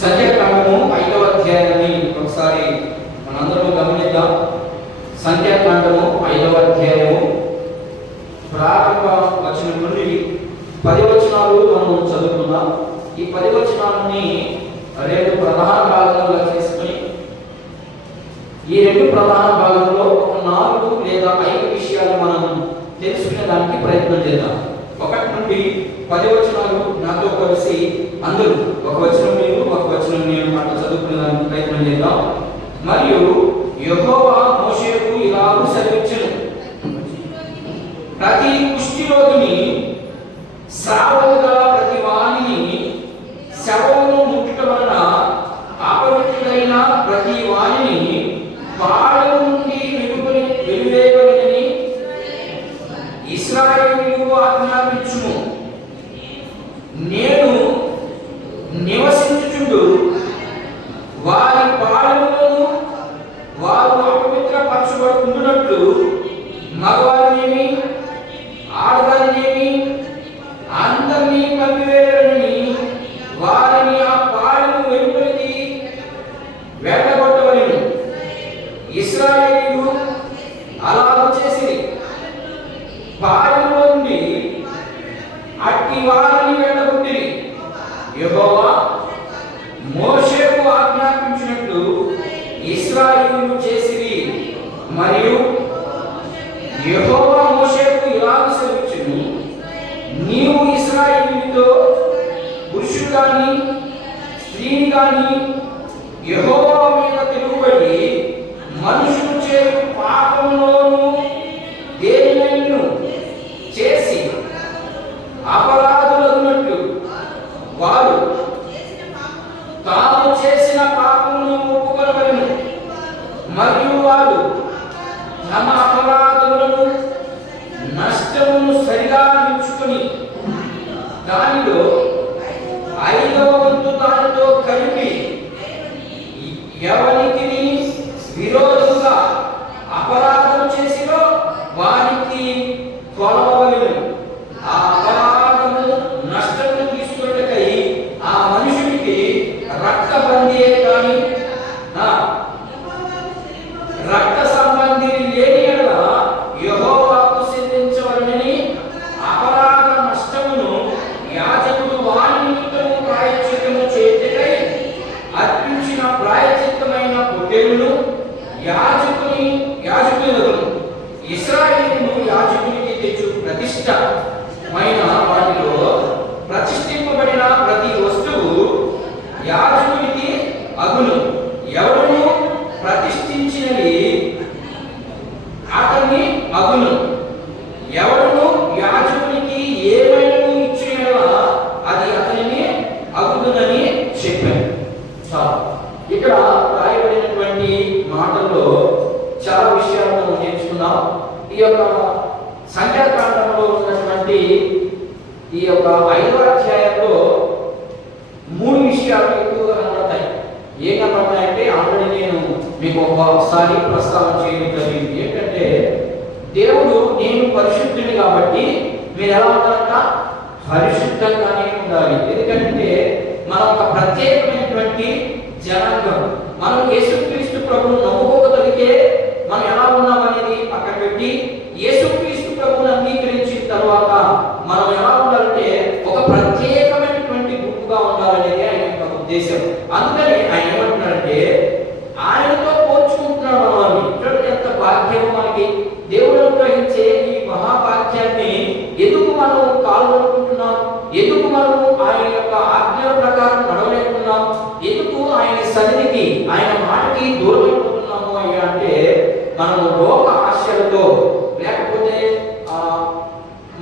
సంఖ్యాకాండము 5వ అధ్యాయాన్ని ఒకసారి మనందరం గమనిద్దాం. సంఖ్యాకాండము 5వ అధ్యాయము ప్రారంభ వచనం నుండి 10 వచనాలు మనం చదువుకుందాం. ఈ 10 వచనాలని 2 ప్రధాన భాగాలుగా చేసుకుని ఈ 2 ప్రధాన భాగాల్లో ఒక 4 లేదా 5 విషయాలు మనం తెలుసుకునేదానికి ప్రయత్నం చేద్దాం. 1 నుండి 10 వచనాలు నాతో కలిసి అందరూ ఒక వచనం మీరు ఒక వచనం నేను అట్లా చదువుకునేదానికి ప్రయత్నం చేద్దాం. మరియు యెహోవా మోషేకు ఇలాగూ సెలవిచ్చెను, ప్రతి కుష్ఠరోగిని శ్రావముగా ప్రతి వానిని శవమును ముట్టుట వలన అపవిత్రుడైన ప్రతి వానిని పాడము నుండి వెలివేయవలెనని ఇశ్రాయేలీయులకు ఆజ్ఞాపించుము. నేను నివసించుచుండు వారి పాడములను వారు అపవిత్రపరచబడుతున్నట్లు మగవారినేమి ఆడవారినేమి అందరినీ పంపివేయరని వారిని ఆ పాడము వెలుపలికి వెళ్ళగొట్టవలెను. ఇశ్రాయేలీయులు అలాగ చేసిరి. పాడెములో నుండి అట్టి వారిని వెళ్ళగొట్టిరి. యెహోవా మోషేకు ఆజ్ఞాపించినట్లు ఇశ్రాయేలీయులు చేసిరి. మరియు యెహోవా మోషేకు ఇలాగ సెలవిచ్చెను, నీవు ఇశ్రాయేలీయులతో పురుషుడు గాని స్త్రీని గాని యెహోవా మీద తిరుగుబడి మనుషులు చేయు పాపములోను దేనినైనను చేసి అపరాధులగునట్లు వారు తాము చేసిన పాపమును ఒప్పుకొనవలెను. మరియు వారు తమ అపరాధములను నష్టమును సరిగా నిలుచుకొని దానిలో 5వ వంతు దానితో కలిపి ఎవరికి విరోధముగా అపరాధం చేసిరో వారికి కొలవవలెను. ఆ అపరాధము నష్టమును తీసుకున్నకై ఆ మనుషుడికి రక్తబంధియే కాని రక్త సంబంధి లేని ఎడల యెహోవాకు చెల్లించవలెనని అపరాధ నష్టమును యాజకుడు వాని నిమిత్తము ప్రాయశ్చిత్తము చేయుటకై అర్పించిన ప్రాయశ్చిత్తమైన పొట్టేలును యాజకులకు ఇశ్రాయేలును యాజకునికి తెచ్చు ప్రతిష్టమైన వాటిలో ప్రతిష్ఠింపబడిన ప్రతి వస్తువు యాజకునికి అగును. ఎవరును ప్రతిష్ఠించినది అతన్ని అగును. ఎవరును యాజకునికి ఏమైనా ఇచ్చిన అది అతనిని అగుతుందని చెప్పారు. ఇక్కడ రాయబడినటువంటి మాటల్లో చాలా విషయాలు మనం నేర్చుకున్నాం. ఈ యొక్క సంఖ్యాకాండంలో ఉన్నటువంటి ఈ యొక్క 5వ అధ్యాయంలో 3 విషయాలు ఎక్కువగా కనబడతాయి. ఏం కనబడతాయంటే ఆల్రెడీ నేను మీకు ఒకసారి ప్రస్తావన చేయడం జరిగింది. ఏంటంటే దేవుడు నేను పరిశుద్ధుని కాబట్టి మీరు ఎలా ఉంటారంట, పరిశుద్ధంగానే ఉండాలి. ఎందుకంటే మనం ఒక ప్రత్యేకమైనటువంటి జనాంగం. మనం యేసుక్రీస్తు ప్రభువును నమ్ముకోగలిగితే మనం ఎలా ఉన్నామనేది పక్కన పెట్టి యేసుక్రీస్తు ప్రభువును అంగీకరించిన తర్వాత మనం ఎలా ఉండాలంటే ఒక ప్రత్యేకమైనటువంటి గుంపుగా ఉండాలనేది ఆయన యొక్క ఉద్దేశం. అందుకని ఆయన ఏమంటున్నాడంటే ఆయనతో పోల్చుకుంటున్నాడు మనల్ని. చూడండి ఎంత భాగ్యము మనకి. దేవుడు అనుగ్రహించే ఈ మహాభాగ్యాన్ని ఎందుకు మనం కాల్గొనుకుంటున్నాం? ఎందుకు మనము ఆయన యొక్క ఆజ్ఞల ప్రకారం నడవలేకున్నాం? ఎందుకు ఆయన సన్నిధికి ఆయన మాటకి దూరం అయిపోతున్నాము అయ్యా అంటే మనము లోక ఆశలతో లేకపోతే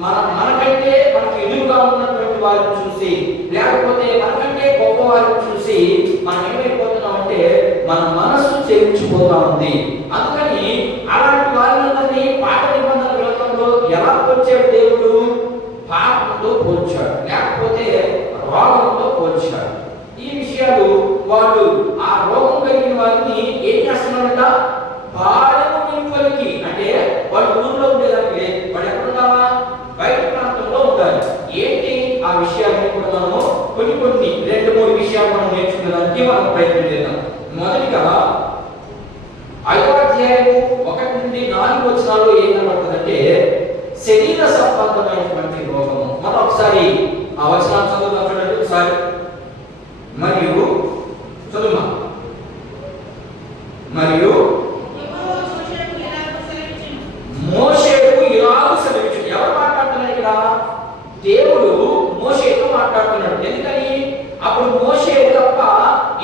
మనకంటే మనకు ఎదురుగా ఉన్నటువంటి వారిని చూసి లేకపోతే మనకంటే గొప్ప వారిని చూసి మనం ఏమైపోతున్నామంటే మన మనస్సు చెల్లించిపోతా ఉంది. అందుకని అలాంటి వారిని పాత నిబంధన గ్రంథంలో ఎలా పోల్చాడు దేవుడు? పాపంతో పోల్చాడు, లేకపోతే రోగంతో పోల్చాడు. ఈ విషయాలు వాళ్ళు ఆ రోగం కలిగిన వారిని ఏం చేస్తున్నారంట? పాడెము వెలుపలికి, అంటే వాళ్ళు ఊళ్ళో ఉండేదానికి లేదు, వాళ్ళు ఎక్కడున్నావా? బయట ప్రాంతంలో ఉండాలి. ఏంటి ఆ విషయాన్ని కూడా మనము కొన్ని 2-3 విషయాలు మనం నేర్చుకునేదానికి చూడడానికి మనం ప్రయత్నం చేద్దాం. మొదటిగా 5వ అధ్యాయము 1 నుండి 4 వచనాల్లో ఏం కనబడుతుందంటే శరీర సంబంధమైనటువంటి రోగము. మనం ఒకసారి ఆ వచనాలు చదువుదాం, చూడండి ఒకసారి. మరియు చదువుమా. మరియు మోషేకు ఇలాగ సెలవిచ్చాడు. ఎవరు మాట్లాడుతున్నారు ఇక్కడ? దేవుడు మోషేతో మాట్లాడుతున్నాడు. ఎందుకని? అప్పుడు మోషే తప్ప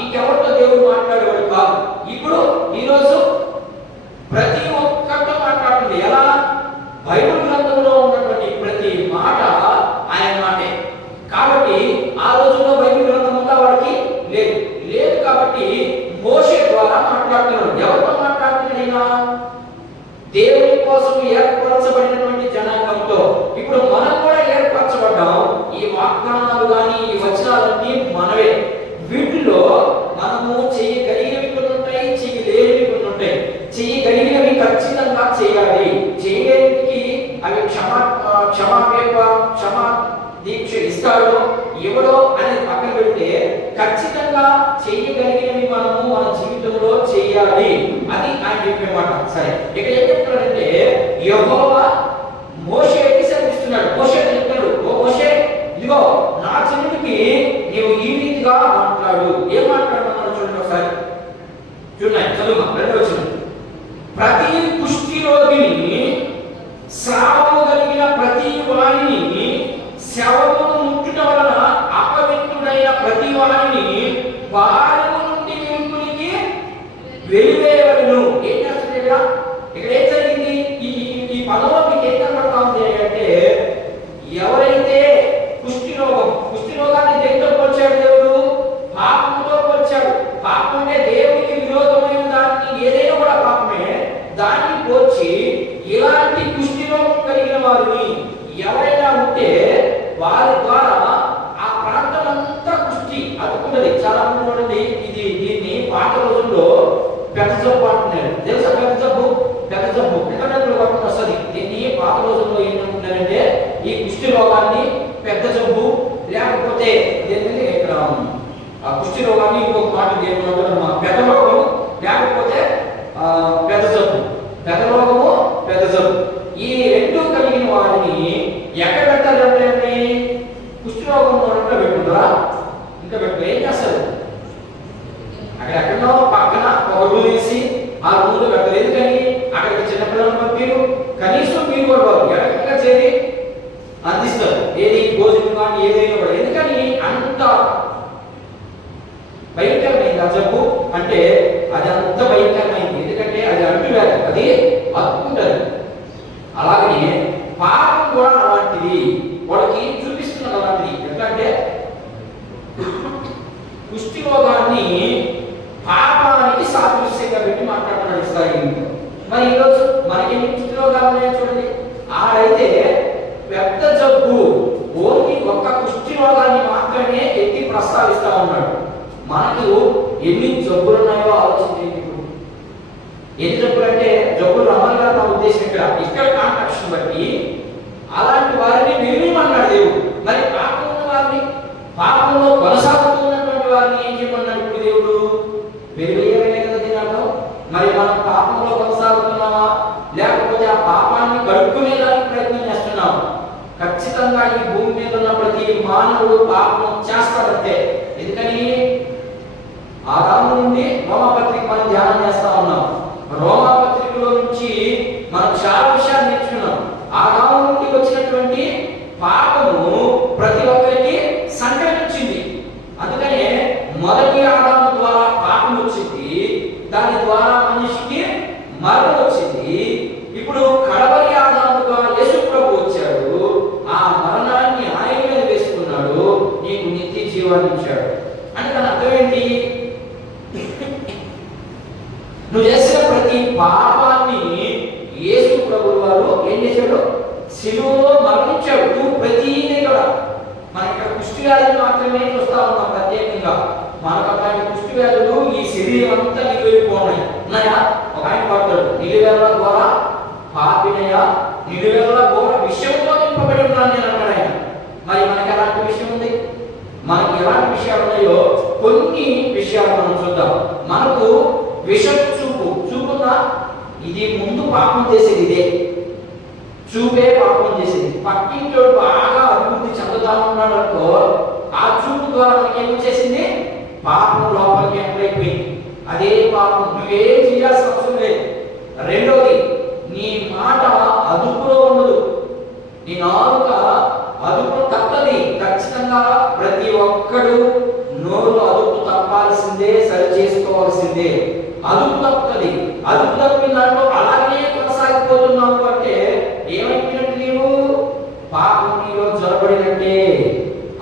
ఇంకెవరితో దేవుడు మాట్లాడేవాడు కాదు. ఇప్పుడు ఈరోజు ప్రతి ఒక్కరితో మాట్లాడుతుంది. ఎలా? బైబిల్ గ్రంథంలో ఉన్నటువంటి ప్రతి మాట ఆయన మాటే. కాబట్టి ఆ రోజుల్లో బైబిల్ గ్రంథం ఉందా? వాడికి లేదు. లేదు కాబట్టి మోషే ద్వారా మాట్లాడుతున్నాడు. ఎవరితో మాట్లాడుతున్నాడైనా? దేవుని కోసం ఏర్పరచబడినటువంటి జనాంగంతో. ఇప్పుడు మనం కూడా ఏర్పరచబడ్డాం. ఈ వాగ్దానాలు కానీ ఈ వచనాలన్నీ మనవే. వీటిలో మనము చేయగలిగినవి కొన్ని ఉంటాయి, చేయలేనివి కొన్ని ఉంటాయి. చేయగలిగినవి ఖచ్చితంగా చేయాలి. చేయలేనికి అవి క్షమా దీక్ష ఇస్తాడో ఎవడో అనేది పక్కన పెడితే ఖచ్చితంగా చేయగలిగినవి మనము మన జీవితంలో చేయాలి. అది ఆయన చెప్పే మాట. సరే, ఇక్కడ ఏం చెప్తున్నాడంటే యెహోవా మోషేకి సెలవిస్తున్నాడు. మోషేకి చెప్తున్నాడు, ఓ మోషే, ఇదిగో నా జనుడికి నీవు ఈ రీతిగా మాట్లాడు. ఏం మాట్లాడమన్నాడు చూడండి ఒకసారి. చూడండి, చదువు. 2వ వచనం. ప్రతి కుష్టి రోగిని, స్రావము కలిగిన ప్రతి వాణిని, శవమును ముట్టుట వలన అపవిత్రుడైన ప్రతి వాణిని వారము నుండి విముక్తునికి వెలివేయవలెను. ఏం చేస్తుంది ఇక్కడ? ఇక్కడ ఏం జరిగింది? ఈ పదంలో మీకు ఏం కనబడతా ఉంది అంటే ఎవరైతే కుష్టి రోగాన్ని దేనితో పోల్చాడు? దేవుడు పాపంతో పోల్చాడు. పాపం అంటే దేవునికి విరోధమైన దాన్ని, ఏదైనా కూడా పాపమే, దాన్ని పోల్చి ఇలాంటి కుష్టి రోగం కలిగిన వారిని ఎవరైనా ఉంటే వారి ద్వారా ఆ ప్రాంతం అంతా కుష్టి అతుకున్నది. చాలా మంది చూడండి, దీన్ని పాత రోజుల్లో పెద్ద జబ్బు అంటున్నారు. తెలుసా? పెద్ద జబ్బు ఎక్కడ వస్తుంది. దీన్ని పాత రోజుల్లో ఏమంటున్నారంటే ఈ కుష్టి రోగాన్ని పెద్ద జబ్బు, లేకపోతే ఏంటంటే ఇక్కడ ఆ కుష్టి రోగాన్ని ఇంకొక మాట పెద్ద రోగం, లేకపోతే పెద్ద జబ్బు. పెద్ద రోగము, పెద్ద జబ్బు, ఈ రెండు కలిగిన వారిని ఎక్కడ పెట్టారంటే కుష్టి రోగం నోట్లో పెట్టుకుంటారా? ఇంకా పెట్టు. ఏం చేస్తారు? అక్కడెక్కడో పక్కన ఒక రూమ్ వేసి ఆ రూమ్లో పెట్టారు. ఎందుకని? అక్కడికి చిన్నపిల్లలు పంపిరు, కనీసం మీరు కూడా ఎక్కడిగా చేరి అందిస్తారు. ఏది భోజనం కానీ ఏదైనా కూడా. ఎందుకని అంత భయంకరమైంది ఆ జబ్బు అంటే? అది అంత భయంకరమైంది. ఎందుకంటే అది అంటువ్యాధి, అది అతుక్కుంటుంది. అలాగనే పాపం కూడా అలాంటిది. వాళ్ళకి చూపిస్తున్నది అలాంటిది. ఎందుకంటే కుష్టి రోగాన్ని పాపానికి సాదృశ్యంగా పెట్టి మాట్లాడుతున్నాడు ఇస్రాయేలు. మరి ఈరోజు మనకి ఎన్ని కుష్టి రోగాలు ఉన్నాయో చూడండి. ఆడైతే పెద్ద జబ్బు, ఓన్లీ ఒక్క కుష్టి రోగాన్ని మాత్రమే ఎత్తి ప్రస్తావిస్తా ఉన్నాడు. మనకు ఎన్ని జబ్బులు ఉన్నాయో ఆలోచించండి. ఎన్ని జబ్బులు అంటే జబ్బులు రమ్మలుగా నా ఉద్దేశం ఇక్కడ కాంటాక్షన్ బట్టి అలాంటి వారిని వెలివేయమన్నాడు దేవుడు. మరి పాపం ఉన్న వారిని, పాపంలో కొనసాగుతున్నటువంటి వారిని ఏం చేయమన్నాడు ఇప్పుడు దేవుడు? వెలివేయమే కదా దీనిలో. మరి మనం పాపంలో కొనసాగుతున్నామా, లేకపోతే ఆ పాపాన్ని గడుపుకునేదానికి ప్రయత్నం చేస్తున్నాం? ఖచ్చితంగా ఈ భూమి మీద ఉన్న ప్రతి మానవుడు పాపం చేస్తాడంతే. ఎందుకని? ఆదాము నుండి రోమాపత్రిక మనం ధ్యానం చేస్తా ఉన్నాం. రోమాపత్రికలో నుంచి మనం చాలా విషయాలు నేర్చుకున్నాం. ఆదాము నుండి వచ్చినటువంటి పాపము ప్రతి ఒక్కరికి సంక్రమించింది. అందుకనే మొదటి ఆదాము ద్వారా పాపం వచ్చింది, దాని ద్వారా మనిషికి మరణం వచ్చింది. ఇప్పుడు కడవరి ఆదాముగా యేసు ప్రభు వచ్చాడు. ఆ మరణాన్ని ఆయన మీద వేసుకున్నాడు, నీకు నిత్య జీవాన్ని ఇచ్చాడు. అంటే దాని అర్థం ఏంటి? నువ్వు చేసిన ప్రతి పాపాన్ని యేసు ప్రభు వారు ఏం చేశాడు? శిలువలో మరణించాడు. నువ్వు ప్రతిదీ కూడా మన ఇక్కడ కుష్టి వ్యాధులు మాత్రమే చూస్తా ఉన్నాం ప్రత్యేకంగా. మనకు అలాంటి కుష్టి వ్యాధులు ఈ శరీరం అంతా నిలివేలిపోన్నాయి. ఉన్నాయా? ఒక ఆయన పడతాడు, నిలువెల్ల ద్వారా పాపినయా, నిలువెల్ల ఘోర విషయంలో నింపబడి ఉన్నాను నేను అన్నాడు ఆయన. మరి మనకి ఎలాంటి విషయం ఉంది? మనకి ఎలాంటి విషయాలు ఉన్నాయో కొన్ని విషయాలు విషయాలు మనం చూద్దాం. మనకు విషపు చూపున్నా ఇది ముందు పాపం చేసేది ఇదే. చూపే పాపం చేసేది. పక్కింటోడు బాగా అభివృద్ధి చెందుతా ఉన్నాడు అనుకో, ఆ చూపు ద్వారా మనకి ఏం చేసింది? పాపం లోపలికి ఎంటర్ అయిపోయింది. అదే పాపం. నువ్వేం చేయాల్సిన అవసరం లేదు. రెండోది, నీ మాట అదుపులో ఉండదు. నీ నాలుక అదుపు తప్పది. ఖచ్చితంగా ప్రతి ఒక్కడు నోరు అదుపు తప్పాల్సిందే, సరి చేసుకోవాల్సిందే. అదుపు తప్పది. అదుపు తప్పిన దాంట్లో అలాగే కొనసాగిపోతున్నావు అంటే ఏమైపోయినట్టు? నీవు పాపం నీలో జొరబడినట్టే,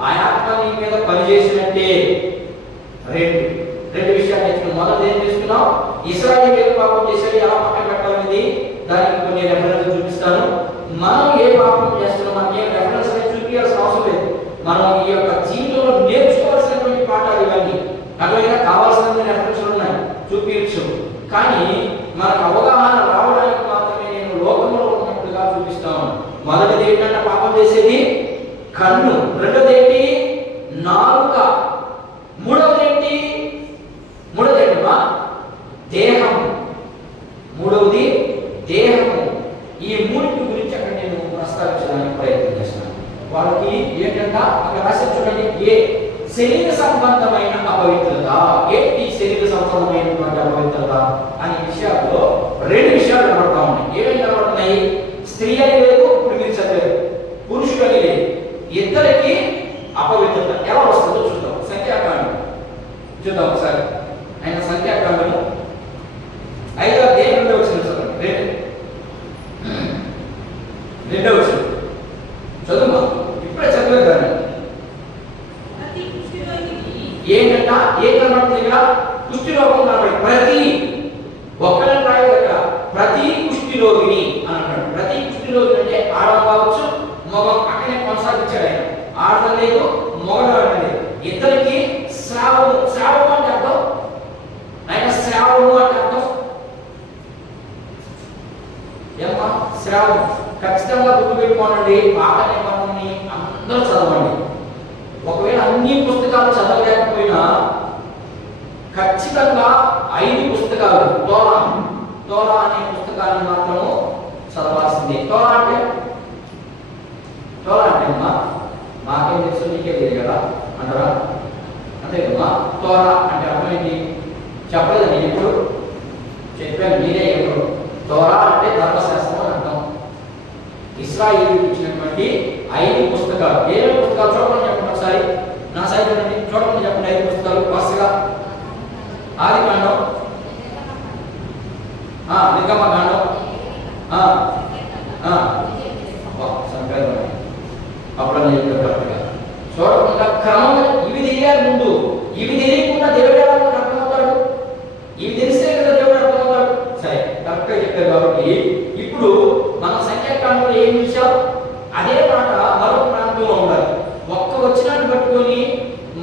ఆ ఆత్మ నీ మీద పనిచేసినట్టే. రెండు విషయాలు నేర్చుకున్నాం. మొదటి ఏం చేసుకున్నాం? ఇశ్రాయేలు పాపం చేశాడు, ఎలా పక్కన పెట్టాలనేది దానికి కొన్ని రెఫరెన్స్ చూపిస్తాను. మనం ఏ పాపం చేస్తున్నాం, మనకి ఏ రెఫరెన్స్ అనేది చూపించాల్సిన అవసరం లేదు. మనం ఈ యొక్క జీవితంలో నేర్చుకోవాల్సినటువంటి పాఠాలు ఇవన్నీ. అట్లయినా కావాల్సిన రెఫరెన్స్లు ఉన్నాయి, చూపించు. కానీ మనకు అవగాహన రావడానికి మాత్రమే నేను లోకంలో ఉన్నట్టుగా చూపిస్తాను. మొదటిది ఏంటంటే పాపం చేసేది కన్ను. రెండోది ఏంటి? నాలుక. మూడవది ఏంటి? దేహం. మూడవది దేహము. ఈ మూడింటి గురించి అక్కడ నేను ప్రస్తావించడానికి ప్రయత్నం చేస్తున్నాను. వాళ్ళకి ఏంటంట అక్కడ రాసి చూడండి, ఏ శరీర సంబంధమైన అపవిత్రత. ఏంటి శరీర సంబంధమైనటువంటి అపవిత్రత అనే విషయాల్లో రెండు విషయాలు కనబడతా ఉన్నాయి. ఏమేమి కనబడుతున్నాయి? స్త్రీ అని లేదు, ఇప్పుడు మీరు చదివారు, పురుషుడు అని లేదు. ఇద్దరికి అపవిత్రత ఎలా వస్తుందో చూద్దాం. సంఖ్యాకాండం చూద్దాం ఒకసారి. ఆయన సంఖ్యాకాండము 5వ అధ్యాయం 2వ వచనం చదవండి. 2వ వచనం చదువు. ఇప్పుడే చదివేదాన్ని. ఏంటంట? ఏం కనబడుతుంది ఇక్కడ? కుష్టి రోగం కనబడి. ప్రతి ఒక్కరిని రాయదు అక్కడ. ప్రతి కుష్టి రోగిని అని అంటాడు. ప్రతి కుష్టి రోగిని అంటే ఆడవాళ్ళు కావచ్చు, మగం. అక్కడే కొనసాగించాడు ఆయన. ఆడడం లేదు, మగడం లేదు. ఇద్దరికి శ్రావము. శ్రావము అంటే అర్థం, ఆయన శ్రావము అంటే అర్థం ఏమా? శ్రావము. ఖచ్చితంగా గుర్తుపెట్టుకోనండి. పాత నిబంధనని అందరూ చదవండి. ఒకవేళ అన్ని పుస్తకాలు చదవలేకపోయినా ఖచ్చితంగా 5 పుస్తకాలు, తోరా అనే పుస్తకాన్ని మాత్రము చదవాల్సిందే. తోరా అంటే అమ్మా మాకేం తెలుసు, నీకే తెలియదు కదా అంటారా? అంతే కదమ్మా. తోరా అంటే అర్థం ఏంటి? చెప్పలేదు నేను ఎప్పుడు చెప్పాను, మీరే ఎప్పుడు. తోరా అంటే ధర్మశాస్త్రం అని అర్థం. ఇశ్రాయేలుకు ఇచ్చినటువంటి 5 పుస్తకాలు. ఏమేమి పుస్తకాలు చూడమని చెప్పండి ఒకసారి. నా సైడ్ చూడండి, చూడమని చెప్పండి. 5 పుస్తకాలు వరుసగా. ఆదికాండం, నిర్గమకాండం, అప్పుడు చూడకుండా క్రమంగా ఇవి తెలియాలి ముందు. ఇవి తెలియకుండా దేవుడు ఎలా అర్థమవుతాడు? ఇవి తెలిస్తే కదా దేవుడు అర్థమవుతాడు. సరే, కరెక్ట్గా చెప్పారు. కాబట్టి ఇప్పుడు మన సంఖ్యాకాండంలో ఏం చూసాం? అదే మాట మరొక ప్రాంతంలో ఉండాలి. ఒక్క వచనాన్ని పట్టుకొని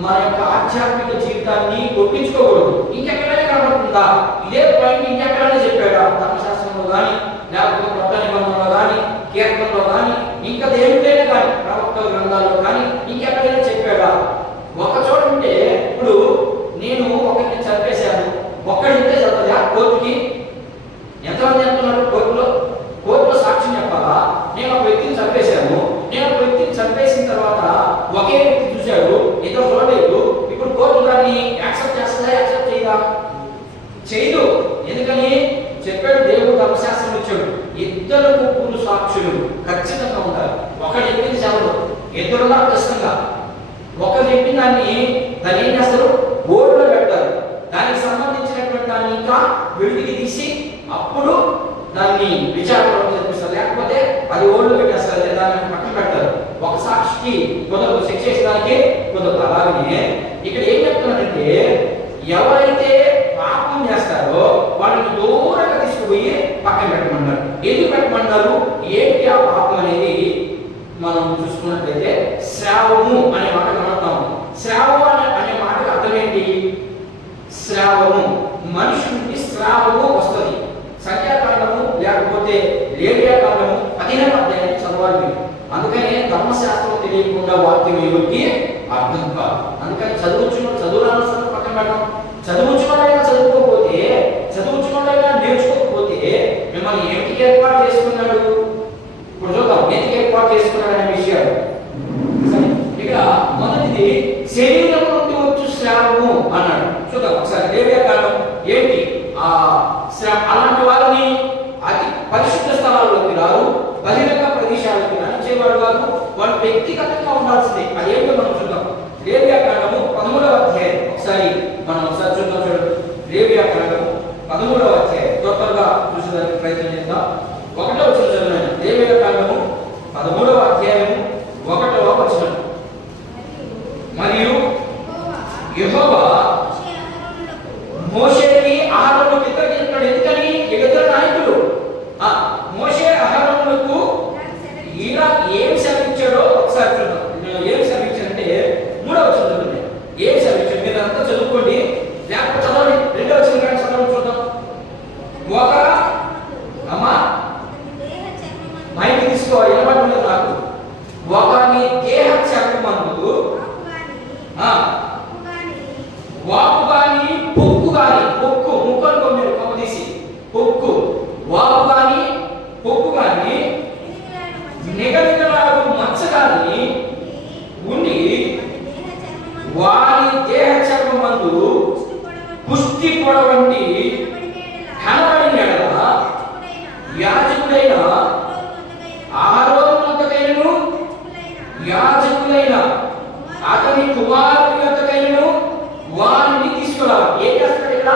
మన యొక్క ఆధ్యాత్మిక జీవితాన్ని ఒప్పించుకోకూడదు. ఇంకెక్కడైనా కనబడుతుందా? ఇదే పాయింట్ ఇంకెక్కడైనా చెప్పాడా? ధర్మశాస్త్రంలో కానీ, లేకపోతే కొత్త నిబంధనలో కానీ, కీర్తనలో కానీ, ఇంకా దేవుడైనా కానీ, ప్రవక్త గ్రంథాల్లో కానీ ఇంకెక్కడైనా చెప్పాడా? ఒక చోట ఉంటే, ఇప్పుడు నేను ఒకరిని చంపేశాను, ఒక్కడింటే చదువుతా కోర్టుకి ఎంతమంది చెప్తున్నారు? కోర్టులో సాక్ష్యం చెప్పాలా? నేను ఒక వ్యక్తిని చంపేశాను, నేను ఒక వ్యక్తిని చంపేసిన తర్వాత ఒకే వ్యక్తి చూశాడు, ఇద్దరు చూడలేదు. ఇప్పుడు కోర్టు దాన్ని యాక్సెప్ట్ చేస్తుందా? యాక్సెప్ట్ చేయదా? చేయదు. ఎందుకని? చెప్పాడు దేవుడు, ధర్మశాస్త్రం ఇచ్చాడు. 2-3 సాక్షులు ఖచ్చితంగా ఉంటారు. ఒకరు చెప్పింది చదవదు, ఇద్దరున్నారు ఖచ్చితంగా. ఒకరు చెప్పిన దాన్ని ఏం చేస్తారు? బోర్డులో పెడతారు. దానికి సంబంధించినటువంటి దాన్ని ఇంకా విడికి తీసి అప్పుడు దాన్ని విచారణలో చేపిస్తారు. లేకపోతే అది ఓల్డ్లో పెట్టేస్తారు, దాన్ని పక్కన పెడతారు. ఒక సాక్షికి కుదరదు, శిక్ష చేసేదానికి కుదరదు. అలాగే ఇక్కడ ఏం చెప్తున్నారంటే, ఎవరైతే పాపం చేస్తారో వాళ్ళని దూరంగా తీసుకుపోయి పక్కన పెట్టమన్నారు. ఎందుకు పెట్టమన్నారు? ఏంటి ఆ పాపం అనేది మనం చూసుకున్నట్లయితే శ్రావము అనే మాట కనబడతాము. శ్రావము అనే మాటకు అర్థం ఏంటి? శ్రావము, మనిషి నుండి శ్రావము వస్తుంది. సంఖ్యాకాండము లేకపోతే లేవ్యాకాండము 15వ అధ్యాయాన్ని చదవాలి మీరు. అందుకనే ధర్మశాస్త్రం తెలియకుండా వాక్యం ఎవరికి అర్థం కాదు. అందుకని చదువురాని పక్కన పెట్టడం, చదువుకున్నైనా చదువుకోకపోతే, చదువుకున్నైనా నేర్చుకోకపోతే మిమ్మల్ని ఏమిటి ఏర్పాటు చేసుకున్నాడు? ఇప్పుడు చూద్దాం ఎందుకు ఏర్పాటు చేసుకున్నాడు అనే విషయాలు. ఇక మొదటిది శరీరం నుండి వచ్చు శ్రావము అన్నాడు. చూద్దాం ఒకసారి లేవియాకాండం ఏంటి ఆ అలాంటి వారిని అతి పరిశుద్ధ స్థలాల్లోకి రారు, బహిరంగ ప్రదేశాలకు నడిచేవారు కాదు, వాళ్ళు వ్యక్తిగతంగా ఉండాల్సిందే. అదేంటో మనం చూద్దాం. లేవియాకాండము 13వ అధ్యాయం ఒకసారి చూద్దాం. చూడండి లేవియాకాండము 13వ అధ్యాయం త్వరగా చూసేదానికి ప్రయత్నం చేద్దాం. 1వ వచనం చదివాను. లేవియాకాండము 13వ అధ్యాయము 1వ వచనం. మరియు యెహోవా మోషేకి అహరోనుకు ఇద్దరు చెప్పాడు. ఎందుకని? ఇద్దరు నాయకులు. మోషే అహరోనులకు ఇలా ఏం సెలవిచ్చాడో ఒకసారి చూద్దాం. ఏం సెలవిచ్చాడంటే 3వ వచనం చదువుతుంది. ఏం సెలవిచ్చాడు మీరు అంతా చదువుకోండి, లేకపోతే చదవండి. 2వ వచనం కానీ చదవండి చూద్దాం. ఒక అమ్మా మైకి తీసుకో, వినబడలేదు నాకు. ఒక నీ దేహ చర్మమందు వాపు గాని పొక్కు గాని, పొక్కు ముక్కలు కొమ్మారు కొమ్మ తీసి, పొక్కు వాపు గాని పొక్కు గాని నిగనిగలాడు మచ్చ గాని ఉండి వారి దేహ చర్మమందు పుష్టి పొడ వంటి కనబడిన ఎడల యాజకుడైన అహరోనుకైనను యాజకులైన అతని కుమారుని యొక్కైనను వారిని తీసుకురావాలి. ఏం చేస్తాడు ఇక్కడ?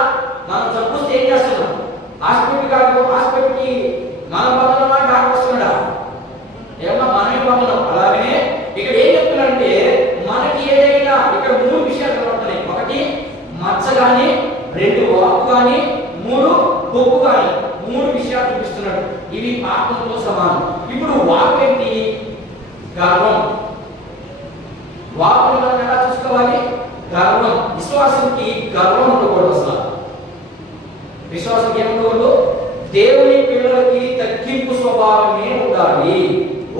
మనం చంపుస్తే ఏం చేస్తున్నాం? హాస్పిటల్ కాదు, హాస్పిటల్కి మనం బతకమా డాక్టర్ వస్తున్నాడా? ఏమన్నా మనమే బతకం. అలాగనే ఇక్కడ ఏం చెప్తున్నాడంటే మనకి ఏదైనా ఇక్కడ 3 విషయాలు కనబడుతున్నాయి. 1 మచ్చ కానీ, 2 వాపు కానీ, 3 పొక్కు కానీ, 3 విషయాలు చూపిస్తున్నాడు. ఇవి పాపంతో సమానం. ఇప్పుడు వాపు ఏంటి? గర్వం. వాపుని మనం ఎలా చూసుకోవాలి? గర్వం. విశ్వాసానికి గర్వం ఉండకూడదు. అసలు విశ్వాసం ఏముండకూడదు? దేవుని పిల్లలకి తగ్గింపు స్వభావమే ఉండాలి.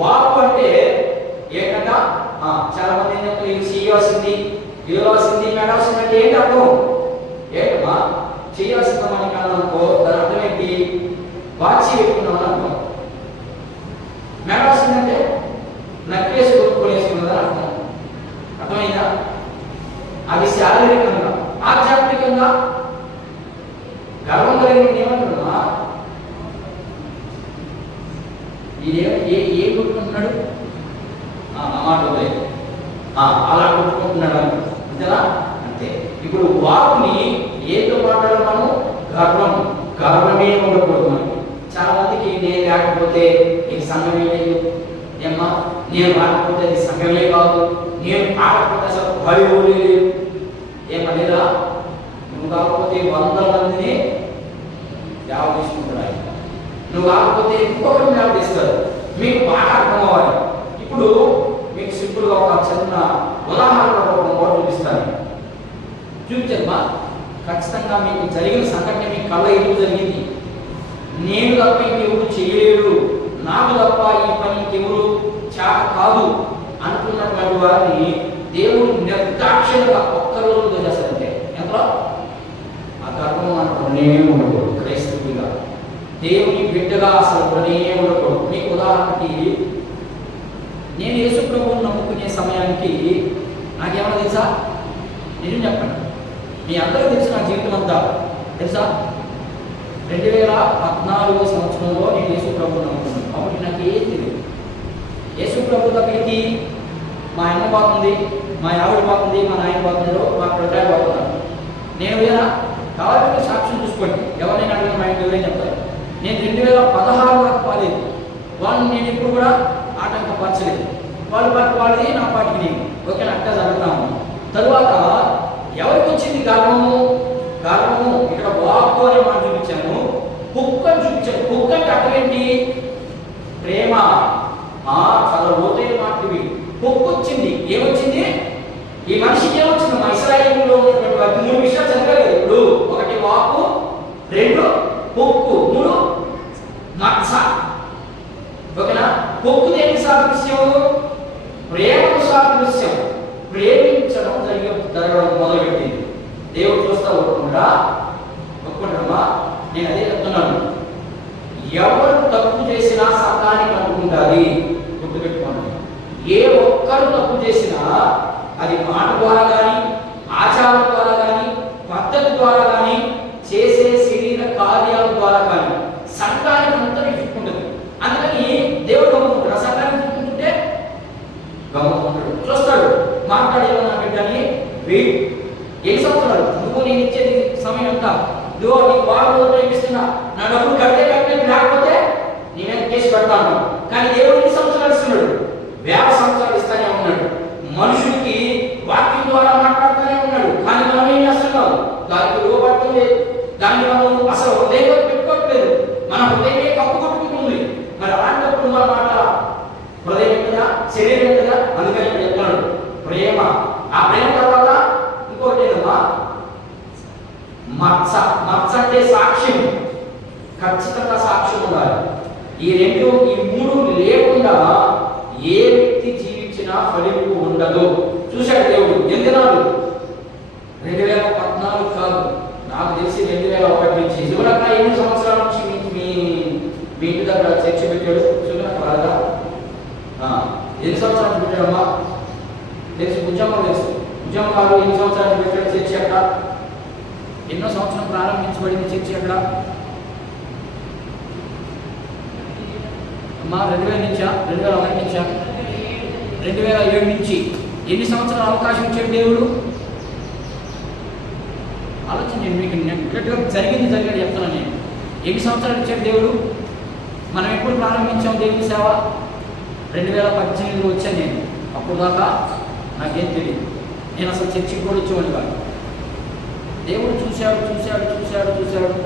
వాపు అంటే ఏంటంట? చాలా మంది ఏం చెప్తారు, ఇది చేయాల్సింది, ఇవ్వాల్సింది, మెడాల్సింది అంటే ఏంటి అర్థం? ఏంటమ్మా చేయాల్సింది మనకి అన్ననుకో, దాని అర్థం ఏంటి? వాచి పెట్టుకున్నామని అర్థం. మెడాల్సింది అంటే నక్కేసి కొనుక్కొనేసుకున్నదని అర్థం. అర్థమైందా? అది శారీరకంగా. ఆధ్యాత్మికంగా గర్వం కలిగిన ఏమంటున్నా ఏ కొట్టుకుంటున్నాడు? మాట అలా కొట్టుకుంటున్నాడు అంతేనా? అంతే. ఇప్పుడు వాకుని ఏదో మాట్లాడాలి మనం? గర్వమే ఉండకూడదు మనకి. చాలా మందికి నేను లేకపోతే నీకు సంఘమే లేదు, ఏమ్మా నేను రాకపోతే అది సంఘమే కాదు, నేను పాడకపోతే అసలు భయం లేదు, ఏమనేదా? నువ్వు కాకపోతే 100 మందిని సేవ తీసుకుంటున్నాయి, నువ్వు కాకపోతే ఇంకొకరిని సేవ చేస్తారు. మీకు బాగా అర్థం అవ్వాలి. ఇప్పుడు మీకు సింపుల్గా ఒక చిన్న ఉదాహరణ ఒక చూపిస్తాను. చూపించమ్మా. ఖచ్చితంగా మీకు జరిగిన సంఘటన మీ కళ్ళ ఎదురు జరిగింది. నేను తప్ప ఇంకెవరు చేయలేడు, నాకు తప్ప ఈ పని ఇంకెవరు చేత కాదు అనుకున్నటువంటి వారిని దేవుడు నిర్దాక్షిణ్యంగా ఒక్కరోజు చేస్తారంటే ఎంత ఆ గర్వం అనుకునే ఉండకూడదు. క్రైస్తవుడిగా దేవుని బిడ్డగా అసలు కొనే ఉండకూడదు. మీకు ఉదాహరణకి నేను యేసు ప్రభువుని నమ్ముకునే సమయానికి నాకేమన్నా తెలుసా? నిజం చెప్పండి, మీ అందరూ తెలుసు నా జీవితం అంతా తెలుసా? 2014 సంవత్సరంలో నేను యేసు ప్రభువుని నమ్ముకున్నాను. అప్పుడు నాకు ఏం తెలియదు. యేసు ప్రభు దగ్గరికి మా అమ్మ బాగుంది, మా ఆవిడ బాగుంది, మా నాయన బాగున్నారు, మా ప్రజలు బాగున్నారు. నేను ఏదైనా కావాలంటే సాక్ష్యం చూసుకోండి, ఎవరైనా అడిగిన మా ఇంట్లో ఎవరైనా చెప్తారు. నేను 2016 వరకు పాలేదు. వాళ్ళని నేను ఇప్పుడు కూడా ఆటంకపరచలేదు. వాళ్ళ పాటి వాళ్ళది, నా పాటికి నేను ఓకేనా అట్లా జరుగుతాము. తరువాత ఎవరికి వచ్చింది గర్వము? ఇక్కడ వాక్కు అనే మాట చూపించాను, కుక్కని చూపించాను. కుక్క అంటే అర్థం ఏంటి? ప్రేమ. చాలా లోతైన మాటలు. కుక్క వచ్చింది. ఏమొచ్చింది? ఈ మనిషికి ఏమొచ్చింది? మా ఇశ్రాయేలులో ఉన్నటువంటి 3 విషయాలు చదివారు. ఇప్పుడు 1 వాక్కు, 2 కుక్కు, 3 మత్స. ఓకేనా? కుక్కు దేనికి సాదృశ్యం? ప్రేమకు సాదృశ్యం. ప్రేమించడం జరగడం మొదలుపెట్టింది. దేవుడు చూస్తా ఒప్పుకుంటా ఒప్పుకుంటారమ్మా? నేను అదే చెప్తున్నాను. ఎవరు తప్పు చేసినా సకానికి అనుకుంటుంది. గుర్తుపెట్టుకోండి. ఏ ఒక్కరు తప్పు చేసినా అది మాట ద్వారా కానీ, ఆచారం ద్వారా కానీ, పద్ధతి ద్వారా కానీ, చేసే శరీర కార్యాల ద్వారా కానీ సంఘానికి అంతా చెప్పుకుంటుంది. అందుకని దేవుడు గమ్ముకుంటాడు. ఆ సంఘానికి చెప్పుకుంటుంటే గమ్ముకుంటాడు, చూస్తాడు, మాట్లాడేవో నా బిడ్డని వెయిట్. ఏ సంవత్సరాలు నువ్వు నేను ఇచ్చేది సమయం అంతా ఇదిగో నీకు వారం రోజులు ఇప్పిస్తున్నా, నా డబ్బులు కట్టే లేకపోతే నేనే కేసు పెడతాను. కానీ దేవుడు 2 సంవత్సరాలు ఇస్తున్నాడు, 1000 సంవత్సరాలు ఇస్తానే ఉన్నాడు. మనుషుడికి వాక్యం ద్వారా మాట్లాడుతూనే ఉన్నాడు. కానీ మనం ఏం చేస్తున్నాం? దానికి లోపడటం లేదు. దాన్ని మనం అసలు హృదయంలో పెట్టుకోవట్లేదు. మన హృదయమే కప్పు కొట్టుకుంటుంది. మరి అలాంటప్పుడు మన మాట హృదయం కదా, శరీరం కదా. అందుకని ఇప్పుడు చెప్తున్నాడు ప్రేమ. ఆ ప్రేమ తర్వాత ఇంకోటి ఏదమ్మా? మత్స. మత్స అంటే సాక్ష్యం. ఖచ్చితంగా సాక్ష్యం ఉండాలి. ఈ 3 లేకుండా ఏ వ్యక్తి జీవించినా ఫలింపు ఉండదు. చూశాడు దేవుడు. ఎందునాడు? 2014 కాదు, నాకు తెలిసి 2001 నుంచి. ఇదివరకు 8 సంవత్సరాల నుంచి మీ ఇంటి దగ్గర చర్చ పెట్టాడు. చూడక బాగా ఎన్ని సంవత్సరాలు పెట్టాడమ్మా? తెలుసు, ఉద్యమం తెలుసు. ఉద్యమం కాదు, ఎన్ని సంవత్సరాలు పెట్టాడు చర్చ అక్కడ? ఎన్నో సంవత్సరం ప్రారంభించబడింది చర్చ అక్కడ అమ్మా? 2000 నుంచా? 2001 నుంచా? 2007 నుంచి. ఎన్ని సంవత్సరాలు అవకాశం ఇచ్చాడు దేవుడు? ఆలోచించండి. మీకు నెగ్గట్టుగా జరిగాడు చెప్తున్నాను నేను. ఎన్ని సంవత్సరాలు ఇచ్చాడు దేవుడు? మనం ఎప్పుడు ప్రారంభించాం దేవుని సేవ? 2018లో వచ్చాను నేను. అప్పుడు దాకా నాకేం తెలియదు. నేను అసలు చర్చికి కూడా వచ్చేవాడిని కాదు. దేవుడు చూశాడు.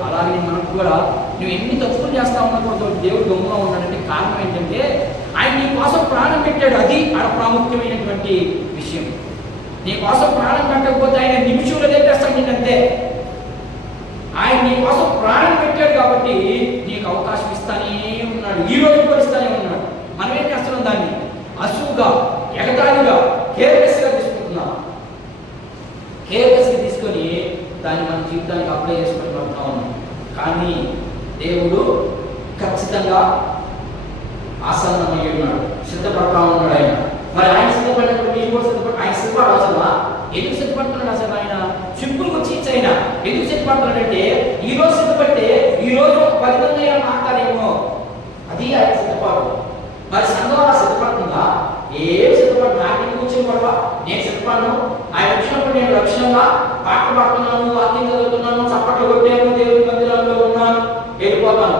అలాగే మనకు కూడా నువ్వు ఎన్ని తప్పులు చేస్తా ఉన్నప్పుడు దేవుడు గమ్ముగా ఉన్నాడంటే కారణం ఏంటంటే ఆయన నీ కోసం ప్రాణం పెట్టాడు. అది ఆడ ప్రాముఖ్యమైనటువంటి విషయం. నీ కోసం ప్రాణం పెట్టకపోతే ఆయన నిమిషంలో తెచ్చేస్తాడు అంతే. ఆయన నీ కోసం ప్రాణం పెట్టాడు కాబట్టి నీకు అవకాశం ఇస్తానే ఉన్నాడు. ఈ రోజు కూడా ఇస్తానే ఉన్నాడు. మనం ఏం చేస్తున్నాం? దాన్ని అసువుగా, ఎగతాళిగా, కేర్లెస్గా తీసుకుంటున్నాం. కేర్లెస్గా తీసుకొని దాన్ని మన జీవితానికి అప్లై చేసుకొని పడుతూ ఉన్నాం. కానీ దేవుడు ఖచ్చితంగా ఆసన్నమై ఉన్నాడు, సిద్ధపడతా ఉన్నాడు ఆయన. మరి ఆయన సిద్ధపడినప్పుడు మీరు కూడా సిద్ధపడి ఆయన సిద్ధపడ అవసరమా? ఎందుకు సిద్ధపడుతున్నాడు అసలు ఆయన? సింపుల్గా వచ్చి ఆయన ఎందుకు సిద్ధపడుతున్నాడంటే ఈ రోజు సిద్ధపడితే ఈ రోజు 10 మంది అయినా మాట్లాడేమో. అది ఆయన సిద్ధపడు. మరి సంఘం అలా సిద్ధపడుతుందా? ఏం సిద్ధపడు? నాకు కూర్చొని పడవా? నేను సిద్ధపడను. ఆయన వచ్చినప్పుడు నేను లక్ష్యంగా పాటలు పాడుతున్నాను, వాక్యం చదువుతున్నాను, చప్పట్లు కొట్టాను, దేవుని మందిరంలో ఉన్నాను, వెళ్ళిపోతాను.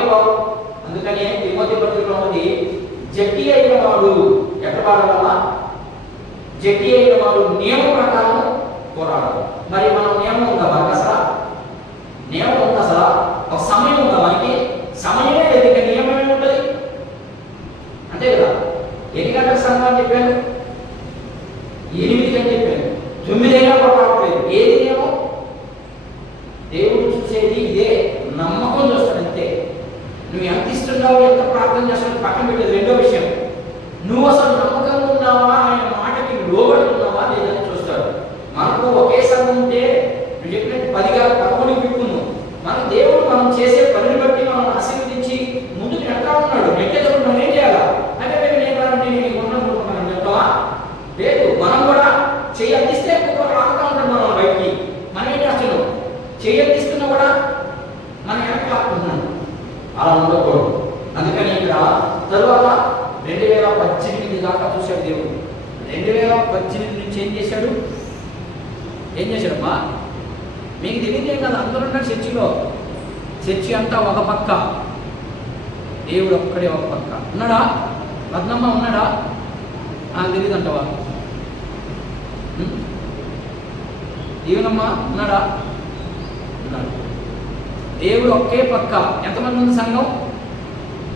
పావు. అందుకని తిమోతి పత్రికలో ఉంది, జట్టి అయిన వాడు ఎట్లా పాడాలన్నా? జట్టి అయిన వాడు నియమం ప్రకారం పోరాడాలి. మరి మనం నియమం ఉందా మనకు? అసలు నియమం ఉందా? అసలు ఒక సమయం ఉందా మనకి? సమయమే లేదు. ఇక నియమం ఏముంటుంది? అంతే కదా. ఎన్ని గంటలకు సంఘం అని చెప్పాను? 8 అని చెప్పాను. 9 అయినా కూడా రావట్లేదు. ఏది నియమం? దేవుడు చూసేది ఇదే. నమ్మకం చూస్తాడు అంతే. నువ్వు ఎంత ఇస్తున్నావు, ఎంత ప్రార్థన చేస్తావు పక్కన పెట్టేది రెండో విషయం. నువ్వు అసలు నమ్మకంగా ఉన్నావా, ఆయన మాటకి లోబడుతున్నావా లేదని చూస్తాడు. మనకు ఒకే సంఘం ఉంటే నువ్వు చెప్పినట్టు 10 కాదు 11 పెట్టుకున్నావు. మన దేవుడు మనం చేసే పనిని బట్టి మనం ఆశీర్వదించి ముందుకు వెళ్తా ఉన్నాడు. పెట్టేటప్పుడు మనం ఏం చేయాలా? అంటే నేను ఉన్నాను చెప్తావా? లేదు. మనం కూడా చెయ్యి అందిస్తే రాకుండా ఉంటాడు మనం బయటికి. మనం ఏం చేస్తున్నాం? చెయ్యి అందిస్తున్నా కూడా మనం వెనక్కి లాక్కుంటున్నాం. అలా ఉండకూడదు. అందుకని ఇక్కడ తరువాత 2018 దాకా చూశాడు దేవుడు. 2018 నుంచి ఏం చేశాడమ్మా? మీకు తెలియదే కదా, అందరూ ఉన్నారు చర్చిలో. చర్చి అంతా ఒక పక్క, దేవుడు ఒక్కడే ఒక పక్క. ఉన్నాడా? రత్నమ్మ ఉన్నాడా? నాకు తెలియదు అంటవా? దేవునమ్మ ఉన్నాడా? ఉన్నాడు. దేవుడు ఒకే పక్క. ఎంతమంది ఉంది సంఘం?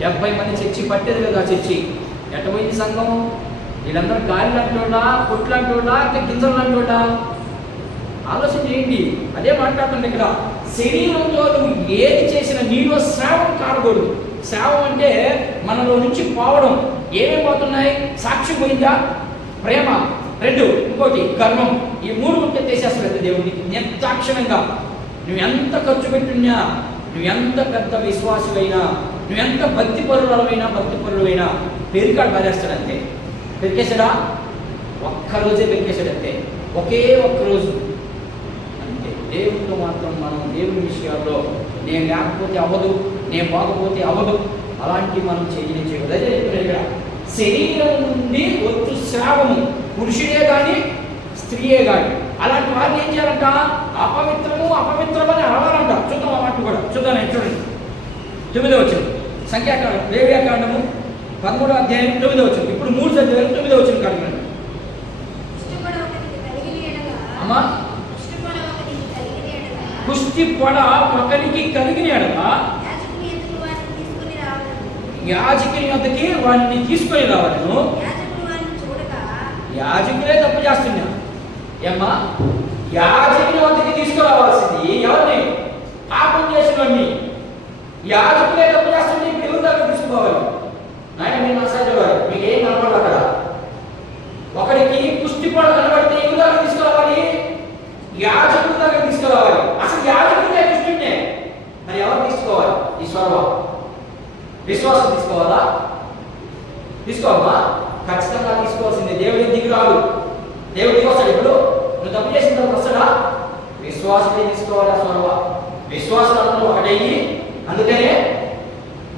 70 మంది. చర్చి పట్టేది కదా చర్చి. ఎట్టపోయింది సంఘం? వీళ్ళందరూ గాలిలు అంటోడా, కొట్లు అంటోడా, గింజలు అంటోడా? ఆలోచన చేయండి. అదే మాట్లాడుతుంది ఇక్కడ. శరీరంతో నువ్వు ఏది చేసినా నీలో శ్రావం కారకూడదు. శ్రావం అంటే మనలో నుంచి పోవడం. ఏమేమి పోతున్నాయి? సాక్షి పోయిందా? ప్రేమ. 2 ఇంకోటి గర్వం. ఈ 3 ఉంటే తీసేస్తాడు దేవుడిని నిర్దాక్షిణ్యంగా. నువ్వు ఎంత ఖర్చు పెట్టినా, నువ్వు ఎంత పెద్ద విశ్వాసమైనా, నువ్వు ఎంత భక్తిపరులైనా పెరిగాడు పారేస్తాడంతే. పెరికేశాడా? ఒక్కరోజే పెరికేశాడంతే, ఒకే ఒక్కరోజు అంతే. దేవుడితో మాత్రం మనం దేవుని విషయాల్లో నేను లేకపోతే అవ్వదు, నేను బాగపోతే అవ్వదు, అలాంటివి మనం చేయకూడదు. అదే ఇక్కడ శరీరం నుండి వచ్చు శ్రావము, పురుషుడే కానీ స్త్రీయే కానీ, అలాంటి వారిని ఏం చేయాలంట? అపవిత్రమని అలవాలంట. చూద్దాం ఆ మాట కూడా చూద్దాం. చూడండి 9వ వచనం, సంఖ్యాకాండం, లేవ్యాకాండము 13వ అధ్యాయం 9వ వచనం. ఇప్పుడు 3 చదివారు, 9వ వచనం కాదు అమ్మా. కుష్టి పొడ ఒకరికి కలిగిన ఎడల యాజకుని వద్దకి వాడిని తీసుకొని రావాలను. యాజకులే తప్పు చేస్తున్నా ఏమ్మా. యాజకుని వద్దకి తీసుకురావాల్సింది ఎవరిని? పాపం చేసిన వాడిని. యాజకులే తప్పు చేస్తుంది. ఇప్పుడు ఎవరి దగ్గర తీసుకోవాలి? నాయన మీరు నచ్చవారు, మీకు ఏం కనపడదు అక్కడ. ఒకరికి కుష్టి పొడ కనబడితే ఎవరి దగ్గర తీసుకురావాలి? యాజకుల దగ్గర తీసుకురావాలి. అసలు యాజకులే కుష్టినే, మరి ఎవరు తీసుకోవాలి? ఈశ్వరవా విశ్వాసం తీసుకోవాలా? తీసుకోవమ్మా, ఖచ్చితంగా తీసుకోవాల్సిందే. దేవుడి దిగు రాడు, దేవుడు దిగి వస్తాడు. ఇప్పుడు నువ్వు తప్పు చేసిన తర్వాత వస్తాడా? విశ్వాసమే తీసుకోవాలా? స్వరవ విశ్వాసాలను ఒకటయ్యి. అందుకనే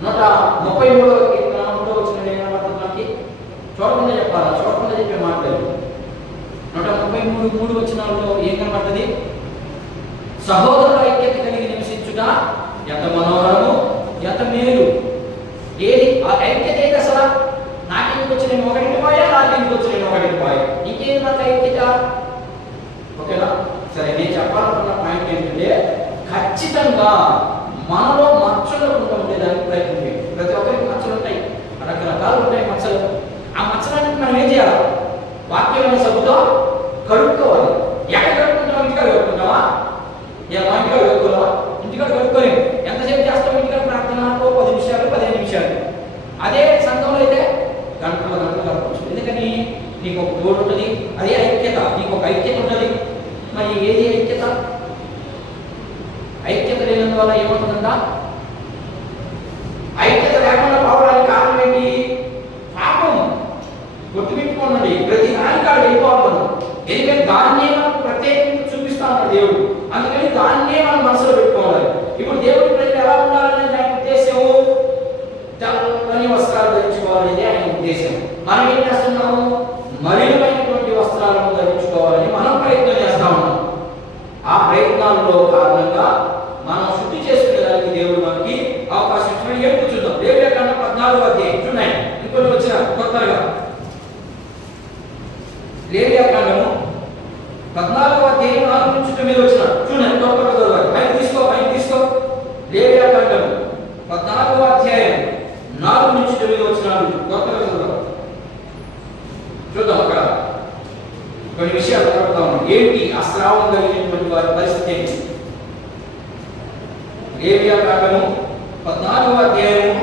133వ కీర్తన 3వ వచనం ఏమవుతుందంటే చూడకుండా చెప్పాలా? చూడకుండా చెప్పే మాట్లాడు. 133 వచనాల్లో ఏం కనబడ్డది? సహోదరుల ఐక్యత కలిగి నివసించుట ఎంత మనోహరము, ఎంత మేలు. ఏది ఆ ఐక్యత? ఏది అసలు? నాకెందుకు వచ్చి నేను ఒకటికి పోయా, నాకెందుకు వచ్చి నేను ఒకటికి పోయా, ఇంకేది మనకు ఐక్యత? ఓకేనా? సరే, నేను చెప్పాలనుకున్న పాయింట్ ఏంటంటే ఖచ్చితంగా మనలో మచ్చలు ఉండేదానికి ప్రయత్నం చేయండి. ప్రతి ఒక్కరికి మచ్చలు ఉంటాయి, రకరకాలు ఉంటాయి మచ్చలు. ఆ మచ్చలన్నీ మనం ఏం చేయాలి? వాక్యమైన సబ్బుతో కడుక్కోవాలి. ఎక్కడ కడుక్కుంటాం? ఇంటికాడ కడుక్కుంటావా? మా ఇంటికాడ కడుక్కోవాలా? ఇంటికాడ కడుక్కొని ఎంతసేపు చేస్తాం? ఇంటికాడ ప్రార్థన 10 నిమిషాలు 15 నిమిషాలు. అదే సంఘంలో అయితే గంటలు కడుకోవచ్చు. ఎందుకని? నీకు ఒక తోడు ఉంటుంది, అదే ఐక్యత. నీకు ఒక ఐక్యత ఉంటుంది. మరి ఏది ఐక్యత? ఐక్యత లేనందువల్ల ఏమవుతుందంట? ఐక్యత లేకుండా పోవడానికి కారణం ఏంటి? పాపం. గుర్తుపెట్టుకోండి, ప్రతి దానికాడు వెళ్ళిపోవాలి. ఎందుకంటే దాన్నే మనం ప్రత్యేకంగా చూపిస్తా ఉన్నాడు దేవుడు. అందుకని దాన్నే మనం మనసులో పెట్టుకోవాలి. ఇప్పుడు దేవుడి ప్రజలు ఎలా ఉండాలనే ఆయన ఉద్దేశం తెల్లని వస్త్రాలు ధరించుకోవాలనేది ఆయన ఉద్దేశం. మనం ఏం చేస్తున్నాము? మలినమైనటువంటి వస్త్రాలను ధరించుకోవాలని మనం ప్రయత్నం చేస్తా ఉన్నాం. ఆ ప్రయత్నాల్లో కారణంగా మనం శుద్ధి చేసుకునేదానికి దేవుడు మనకి అవకాశం ఇచ్చిన ఏడు చూద్దాం. లేవ్యాకాండం 14వ అధ్యాయం చూడండి. ఇంకొన్ని వచ్చిన కొత్తగా లేవ్యాకాండము 14వ అధ్యాయం 4 నుంచి 9 వచ్చిన చూడండి. కొత్తగా చదవాలి. పైన తీసుకో. లేవ్యాకాండము 14వ అధ్యాయం 4 నుంచి 9 వచ్చినాడు. కొత్తగా చదవాలి. చూద్దాం. అక్కడ కొన్ని విషయాలు కనబడతా ఉన్నాయి. ఏంటి ఆ స్రావం కలిగినటువంటి వారి పరిస్థితి ఏంటి? లేవ్యాకాండము 14వ అధ్యాయం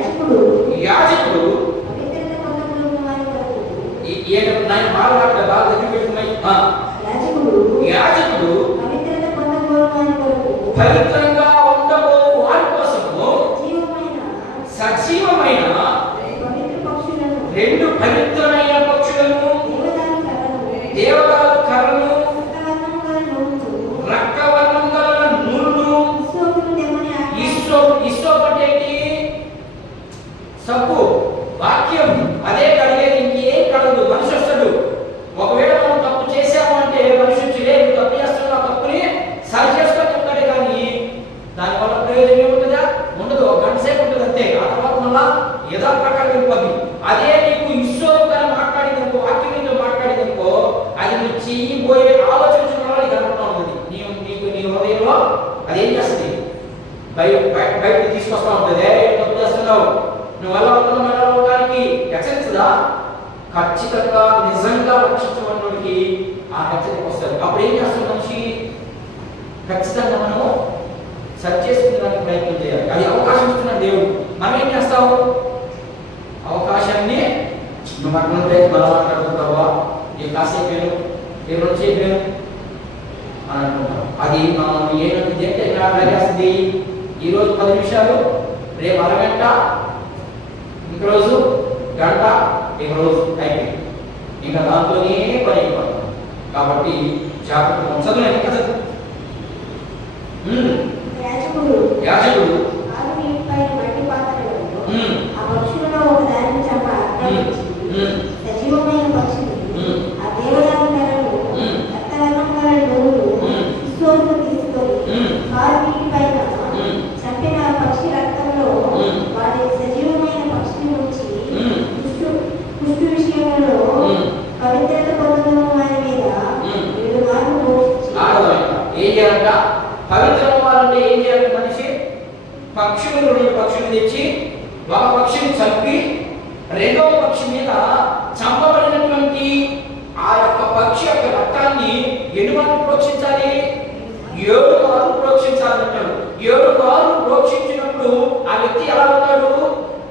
యాజకుడు బాగా దగ్గర పెట్టుకున్నాయి. యాజకుడు పవిత్రంగా ఉండబో వారి కోసము సజీవమైన 2 పవిత్రమైన పక్షులను, దేవదారు కర్రను, రక్తవర్ణం గల నూలును, ఇస్సోపు సబ్బు వాక్యం అదే కడిగేది, ఇంకేం కడదు. మనిషి వస్తాడు. ఒకవేళ మనం తప్పు చేసాము అంటే మనిషి వచ్చి లేదు తప్పు చేస్తున్నా, తప్పుని సరి చేసుకొని చెప్తాడే కానీ దానివల్ల ప్రయోజనం ఏముంటుందా? ఉండదు. 1 గంట సేపు ఉంటుంది అంతే. ఆ తర్వాత మళ్ళా యథా ప్రకారం వెళ్ళిపోద్ది. అదే నీకు ఇస్సోపుగా మాట్లాడిందనుకో, వాక్యంతో మాట్లాడిందనుకో, అది నువ్వు చేయబోయే ఆలోచించడం వల్ల కనపడతా ఉంటుంది. నీకు నీ హృదయంలో అదేం చేస్తుంది? బయటకు తీసుకొస్తా ఉంటుంది. తప్పు చేస్తున్నావు, నువ్వు ఎలా వెళ్ళడానికి హెచ్చరించదా? ఖచ్చితంగా నిజంగా రక్షించబడినోడికి ఆ హెచ్చరిక వస్తుంది. అప్పుడు ఏం చేస్తాం? మనిషి ఖచ్చితంగా మనము సరి చేసుకునేదానికి ప్రయత్నం చేయాలి. అది అవకాశం ఇస్తున్న దేవుడు. మనం ఏం చేస్తావు? అవకాశాన్ని నువ్వు అట్లంటే బలం మాట్లాడుతున్నావా? ఏ కాసేపు ఏమన్నా చేయను అని అనుకుంటాం. అది మనం ఏమైంది అంటే వేస్తుంది. ఈరోజు 10 నిమిషాలు, రేపు అరగంట, ఇంక రోజు గంట, ఇంక రోజు అయిపోయింది. ఇంకా దాంతోనే పని అయిపోతుంది. కాబట్టి జాగ్రత్తగా చదువు. ఇంకా చదువు. యాజకుడు సజీవమైన పక్షిని ఆ దేవదారులను తీసుకొని కారు నీటి పైన చంపిన పక్షి రక్తంలో వారి సజీవమైన పక్షిని ఉంచి కుష్టు విషయంలో పవిత్రత పొందడం వారి మీద 7 మార్లు మోక్షించి ఏం చేయాలంట? పవిత్రం అవ్వాలంటే ఏం చేయాలి? మనిషి పక్షులు 2 పక్షులు తెచ్చి ఒక పక్షిని చంపి రెండవ పక్షి మీద చంపబడినటువంటి ఆ యొక్క పక్షి యొక్క రక్తాన్ని ఎన్ని మార్లు ప్రోక్షించాలి? 7 మార్లు ప్రోక్షించాలంటాడు. 7 మార్లు ప్రోక్షించినప్పుడు ఆ వ్యక్తి ఎలా ఉంటాడు?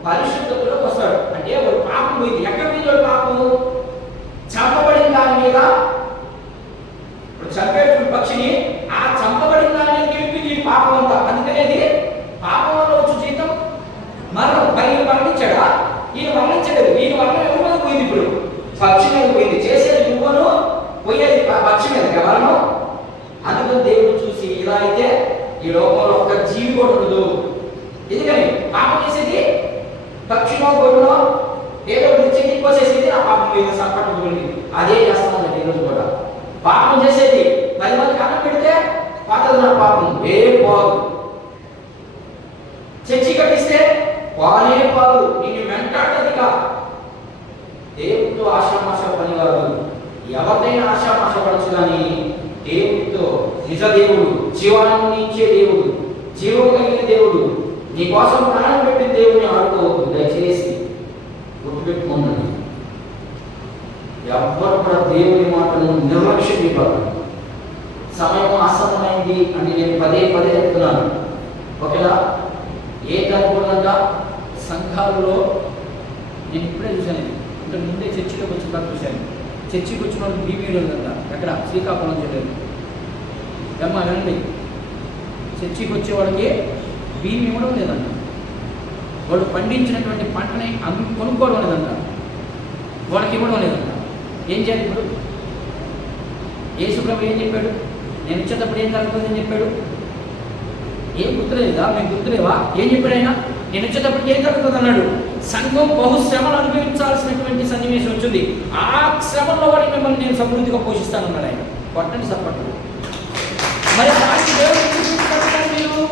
పరిశుద్ధతలోకి వస్తాడు. అంటే ఒక పాపం పోయింది. ఎక్కడ మీద పాపం? చంపబడిన దాని మీద. ఇప్పుడు చంపేటువంటి పక్షిని ఆ చంపబడిన దాని మీద గెలిపింది పాపం అంతా. అందుకనేది పాపం వల్ల వచ్చి జీతం మరణం. పైన మరణించాడా? ఈయన మరణించలేదు. ఈయన మరణం ఎవరి మీద పోయింది? ఇప్పుడు పక్షి మీద పోయింది. చేసేది నువ్వును, పోయేది పక్షి మీద మరణం. అందుకని దేవుడు చూసి ఇలా అయితే ఈ లోకంలో ఒక జీవి కూడా ఉండదు. ఎందుకని పాపం చేసేది పక్షిలో గొర్రెలో ఏదో చెక్కి కోసేసేది ఆ పాపం మీద సంపట్టుకుంది. అదే చేస్తాను ఈరోజు కూడా. పాపం చేసేది 10 మందికి అన్నం పెడితే పాతది నా పాపం ఏం పోదు. చర్చి కట్టిస్తే వానే పాదు. నిన్ను వెంటాడదిగా. దేవుడితో ఆశామాష పని కాదు. ఎవరినైనా ఆశామాష పడచ్చు, కానీ దేవుడితో, నిజ దేవుడు, జీవాన్ని ఇచ్చే దేవుడు, జీవం కలిగిన దేవుడు, నీ కోసం ప్రాణం పెట్టిన దేవుడిని ఆడుకోవద్దు. దయచేసి గుర్తుపెట్టుకోండి. ఎవ్వరు కూడా దేవుని మాటను నిర్లక్ష్యం చేయకూడదు. సమయం ఆసన్నమైంది అని నేను పదే చెప్తున్నాను. ఒకవేళ ఏ అనుకూలంగా సంఘాలలో నేను ఇప్పుడే చూశాను. ఇంతకు ముందే చర్చిలోకి వచ్చిన చూశాను. చర్చికి వచ్చిన వాళ్ళు బీబీలో ఉందంట. ఎక్కడ? శ్రీకాకుళం జిల్లాలో. అమ్మ వినండి, చర్చికి వచ్చేవాడికి భీమి ఇవ్వడం లేదంట. వాడు పండించినటువంటి పంటని కొనుక్కోవడం లేదంట. వాడికి ఇవ్వడం లేదంట. ఏం చేయాలి ఇప్పుడు? యేసుప్రభు ఏం చెప్పాడు? నేను ఇచ్చేటప్పుడు ఏం జరుగుతుందని చెప్పాడు? ఏం గుర్తులేదా? మేము గుర్తులేవా? ఏం చెప్పాడు ఆయన? నేను వచ్చేటప్పటికి ఏం జరుగుతుంది అన్నాడు? సంఘం బహుశ్రమలు అనుభవించాల్సినటువంటి సన్నివేశం వచ్చింది. ఆ శ్రమంలో వాడి మిమ్మల్ని నేను సమృద్ధిగా పోషిస్తానన్నాడు ఆయన. కొట్టండి సప్పట్లు. మరి మీరు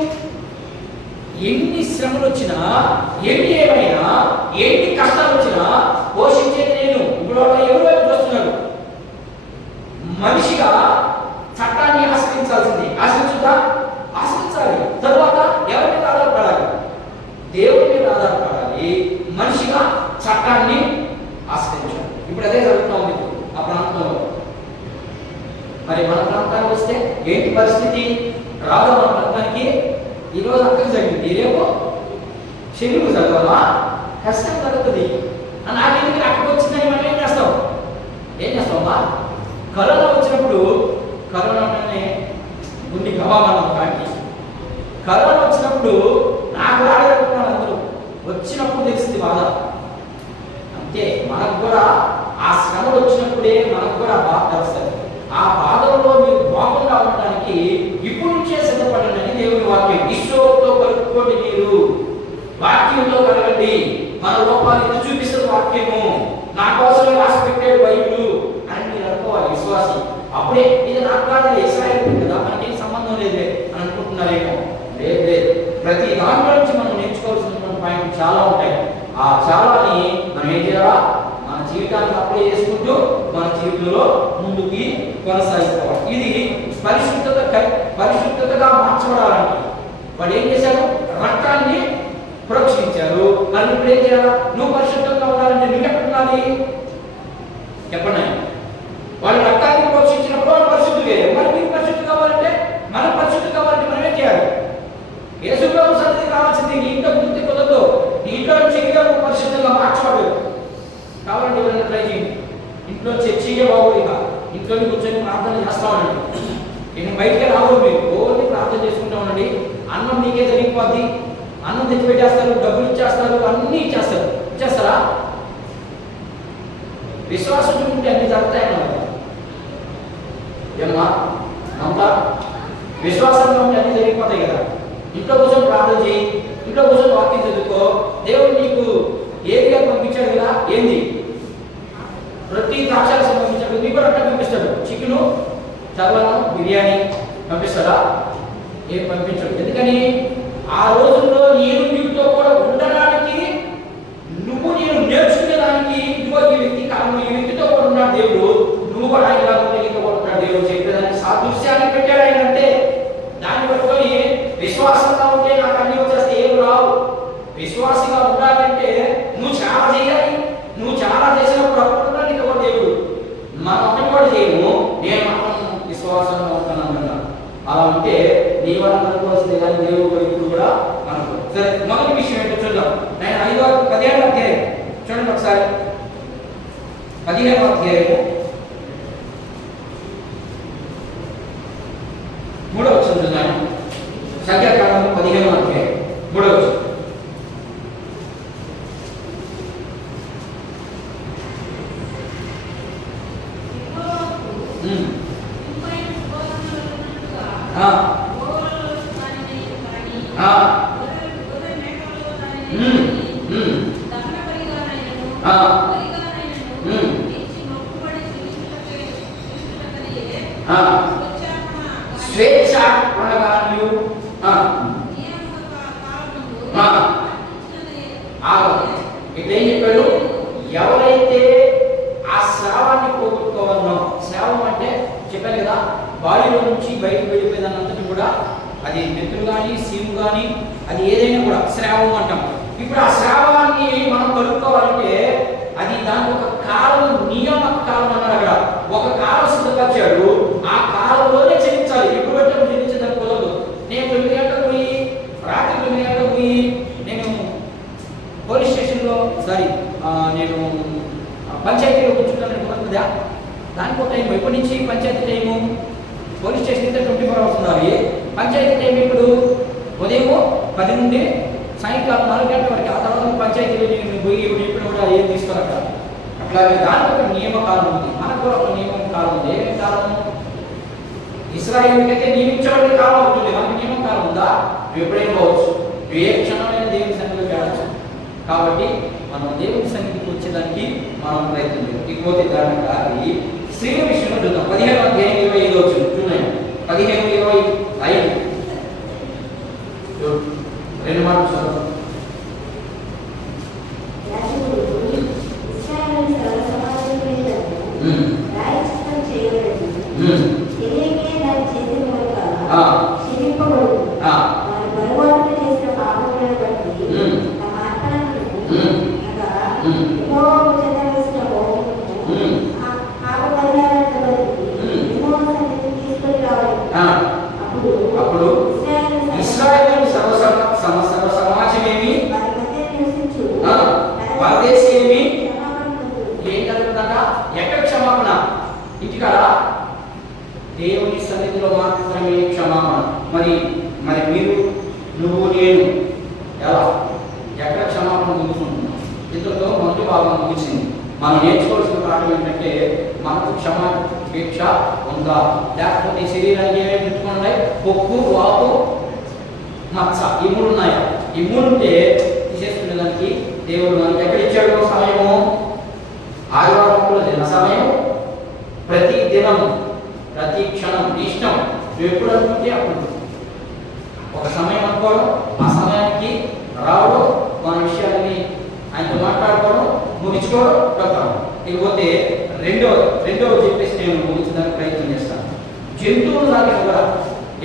ఎన్ని శ్రమలు వచ్చినా, ఎన్ని ఏమైనా, ఎన్ని కష్టాలు వచ్చినా పోషించేది నేను. ఇప్పుడు ఎవరు వైపు చూస్తున్నాడు? మనిషిగా చట్టాన్ని ఆశ్రయించాల్సింది. ఆశ్రయించుదా? ఆశ్రయించాలి. తరువాత ఎవరి మీద ఆధారపడాలి? దేవుడి మీద ఆధారపడాలి. మనిషిగా చట్టాన్ని ఆశ్రయించాలి. ఇప్పుడు అదే జరుగుతుంది ఆ ప్రాంతంలో. మరి మన ప్రాంతానికి వస్తే ఏంటి పరిస్థితి? రాదు మన ప్రాంతానికి. ఈరోజు అక్కడికి జరిగింది, రేపు చెరువు చదవాలా? కష్టం జరుగుతుంది. నాకెందుకు అక్కడికి వచ్చిందని మనం ఏం చేస్తామమ్మా? కరోనా వచ్చినప్పుడు కరోనానే గుండి గవామనం కాకి. కరోనా వచ్చినప్పుడు నాకు రాలేదనుకున్నాను అందరూ. వచ్చినప్పుడు తెలిసింది బాధ. అంతే, మనకు కూడా ఆ శ్రమలు వచ్చినప్పుడే మనకు కూడా బాధ తెలుస్తుంది. ఆ బాధల్లో మీరు బాగుండా ఉండడానికి ఇప్పుడు నుంచే సిద్ధపడండి. దేవుని వాక్యం. ఈశ్వరుతో కలుపుకోండి. మీరు వాక్యంలో కలగండి. మన లోపాలు ఇది చూపిస్తుంది వాక్యము. నా కోసమే రాసి పెట్టాడు బైబిల్ అని మీరు అనుకోవాలి విశ్వాసి. అప్పుడే ఇది నాకు కాదు, ఇశ్రాయేల్ కదా, మనకేం సంబంధం లేదే అని అనుకుంటున్నారేమో. లేదు. ప్రతి దాంట్లో నుంచి మనం నేర్చుకోవాల్సినటువంటి పాయింట్ చాలా ఉంటాయి. ఆ చాలాని మనం ఏం చేయాలా? మన జీవితాన్ని అప్లై చేసుకుంటూ మన జీవితంలో ముందుకి కొనసాగిపోవాలి. ఇది పరిశుద్ధతగా మార్చబడాలంటే వాడు ఏం చేశారు? రక్తాన్ని ప్రోక్షించారు. మరి ఇప్పుడు ఏం చేయాలా? నువ్వు పరిశుద్ధంగా ఉండాలంటే నువ్వు ఎక్కడ ఉండాలి చెప్పండి. వాళ్ళు రక్తాన్ని ప్రోక్షించినప్పుడు వాళ్ళు పరిశుద్ధులే. మరి మీరు పరిశుద్ధి కావాలంటే, మనం పరిశుద్ధి కావాలంటే మనం ఏం చేయాలి? యేసుప్రభు సన్నిధికి రావాల్సింది. నీ ఇంట్లో గుర్తి కుదరదు. నీ ఇంట్లో చెయ్యిగా నువ్వు పరిశుద్ధంగా మార్చబడదు. కావాలంటే ఎవరైనా ట్రై చేయండి. ఇంట్లో చర్చిగా బాగోదు. ఇక ఇంట్లో కూర్చొని ప్రార్థన చేస్తామండి. నేను బయట ఆగరు, మీరు ఓన్లీ ప్రార్థన చేసుకుంటా ఉండండి. అన్నం మీకే జరిగిపోద్ది, అన్నం తెచ్చిపెట్టేస్తారు, డబ్బులు ఇచ్చేస్తారు, అన్నీ ఇచ్చేస్తారు. ఇచ్చేస్తారా? విశ్వాసం ఉంటే అన్ని జరుగుతాయన్నమాట. ఏమ్మా అంతా విశ్వాసంగా ఉంటే అన్ని జరిగిపోతాయి కదా. ఇంట్లో కూర్చొని ప్రార్థన చేయి, ఇంట్లో కూర్చొని వాక్యం చదువుకో. దేవుడు నీకు ఏరియా పంపించాడు కదా, ఏంది రొట్టి ద్రాక్షారసం పంపించాడు, నీకు కూడా అట్లా పంపిస్తాడు. చికెను, చల్లనం, బిర్యానీ పంపిస్తాడా? ఏం పంపించాడు. ఎందుకని ఆ రోజుల్లో నేను నీతో కూడా ఉండడానికి, నువ్వు నేను నేర్చుకునేదానికి, ఇదిగో ఈ వ్యక్తి కాదు, ఈ వ్యక్తితో కూడా ఉన్నాడు దేవుడు, నువ్వు కూడా ఆయన నీతో కూడా ఉన్నాడు దేవుడు చెప్పేదానికి సాదృశ్యాన్ని పెట్టాడు ఆయన. అంటే దాన్ని పట్టుకొని విశ్వాసంగా ఉంటే నాకు అన్ని వచ్చేస్తే ఏం రావు. విశ్వాసంగా ఉండాలంటే నువ్వు చాలా చేయాలి. నువ్వు చాలా చేసినప్పుడు అప్పుడు నీకు కూడా దేవుడు. మనం ఒకటి కూడా చేయము, నేను మాత్రం విశ్వాసంగా ఉంటాను అన్నా. అలా ఉంటే నీ వల్ల అనుకోవాల్సింది కానీ దేవుడు ఇప్పుడు కూడా అనుకో. సరే, మొదటి విషయం ఏంటో చూద్దాం. నేను 15వ అధ్యాయం చూడండి ఒకసారి. 15వ అధ్యాయము 3వ వచనం చూద్దాం. సంఖ్యాకాండం 15వ అధ్యాయం 3వ వచనం. స్వేచ్ఛాపణగాను ఇక్కడ ఏం చెప్పాడు? ఎవరైతే ఆ శ్రావాన్ని పోగొట్టుకోవాలనో, శ్రావం అంటే చెప్పాను కదా, బాడీలో నుంచి బయటకు వెళ్ళిపోయేదానంతటి కూడా అది నెత్తులు కానీ సీము కానీ అది ఏదైనా కూడా శ్రావం అంటాం. ఇప్పుడు ఆ శ్రావాన్ని మనం కలుపుకోవాలంటే అది దానికి ఒక కాలం, నియమ కాలం అన్నారు. అక్కడ ఒక కాలం సిద్ధపరిచాడు, ఆ కాలంలోనే చెల్లించాలి. ఎప్పుడు బట్టి చెల్లించడానికి కుదరదు. నేను 9 గంటలకు పోయి, రాత్రి 9 గంటలకు పోయి నేను పోలీస్ స్టేషన్లో నేను పంచాయతీలో కూర్చుంటాను కుదరదా? దానికి ఒక టైం. ఎప్పటి నుంచి పంచాయతీ టైము? పోలీస్ స్టేషన్ అయితే 24 hours ఉండాలి. పంచాయతీ టైం ఇప్పుడు ఉదయం 10 నుండి సాయంకాలం 4 గంటల వరకు. ఆ తర్వాత పంచాయతీలో నేను పోయి ఎప్పుడు కూడా ఏం తీసుకోవాలి. అట్లాగే దానికి ఒక నియమకాలం ఉంది, మనకు కూడా ఒక నియమం కాలం ఉంది. ఏమేమి కాలం? ఇశ్రాయేలుకైతే నియమించబడిన కాలం ఉంటుంది, మనకి నియమం కాలం ఉందా? ఎప్పుడైనా పోవచ్చు, ఏ క్షణమైన దేవుని సన్నిధికి వెళ్ళచ్చు. కాబట్టి మనం దేవుని సన్నిధికి వచ్చేదానికి మనం ప్రయత్నం చేయాలి. ఇకపోతే దానికి స్త్రీల విషయంలో చూద్దాం. 15వ అధ్యాయం 25వ వచనం చూడండి. 15:25 రెండు మాటలు చూద్దాం. అప్పుడు ఇశ్రాయేలు సమాజమేమి పరదేశేమి ఏం జరుగుతుందట? ఎక్కడ క్షమాపణ? ఇంటికాడ దేవుని సన్నిధిలో మాత్రమే క్షమాపణ. మరి మరి మీరు, నువ్వు, నేను ఎలా ఎక్కడ క్షమాపణ పొందుకుంటున్నాం? ఇంతలో మొదటి భాగం ముగిసింది. మనం నేర్చుకోవాల్సిన పాఠం ఏంటంటే మనకు క్షమాపేక్ష ఉందా, లేకపోతే శరీరానికి ఏమేమి పెట్టుకున్నాయి? పొక్కు, వాపు, మచ్చ, ఈ 3 ఉన్నాయి. ఈ 3 ఉంటే తీసేసుకునేదానికి దేవుడు మనకి ఎక్కడ ఇచ్చాడు సమయము? ఆదివారంలో దిన సమయం, ప్రతి దినం, ప్రతి క్షణం ఇష్టం. నువ్వు ఎప్పుడు అనుకుంటే అప్పుడు ఒక సమయం అనుకోవడం, ఆ సమయానికి రావడం, మన విషయాన్ని ఆయనతో మాట్లాడుకోవడం, ముగించుకోవడం, పెడతాం. ఇకపోతే రెండవ చెప్పేసి నేను ముగించడానికి ప్రయత్నం చేస్తాను. జంతువులు తాకిన కూడా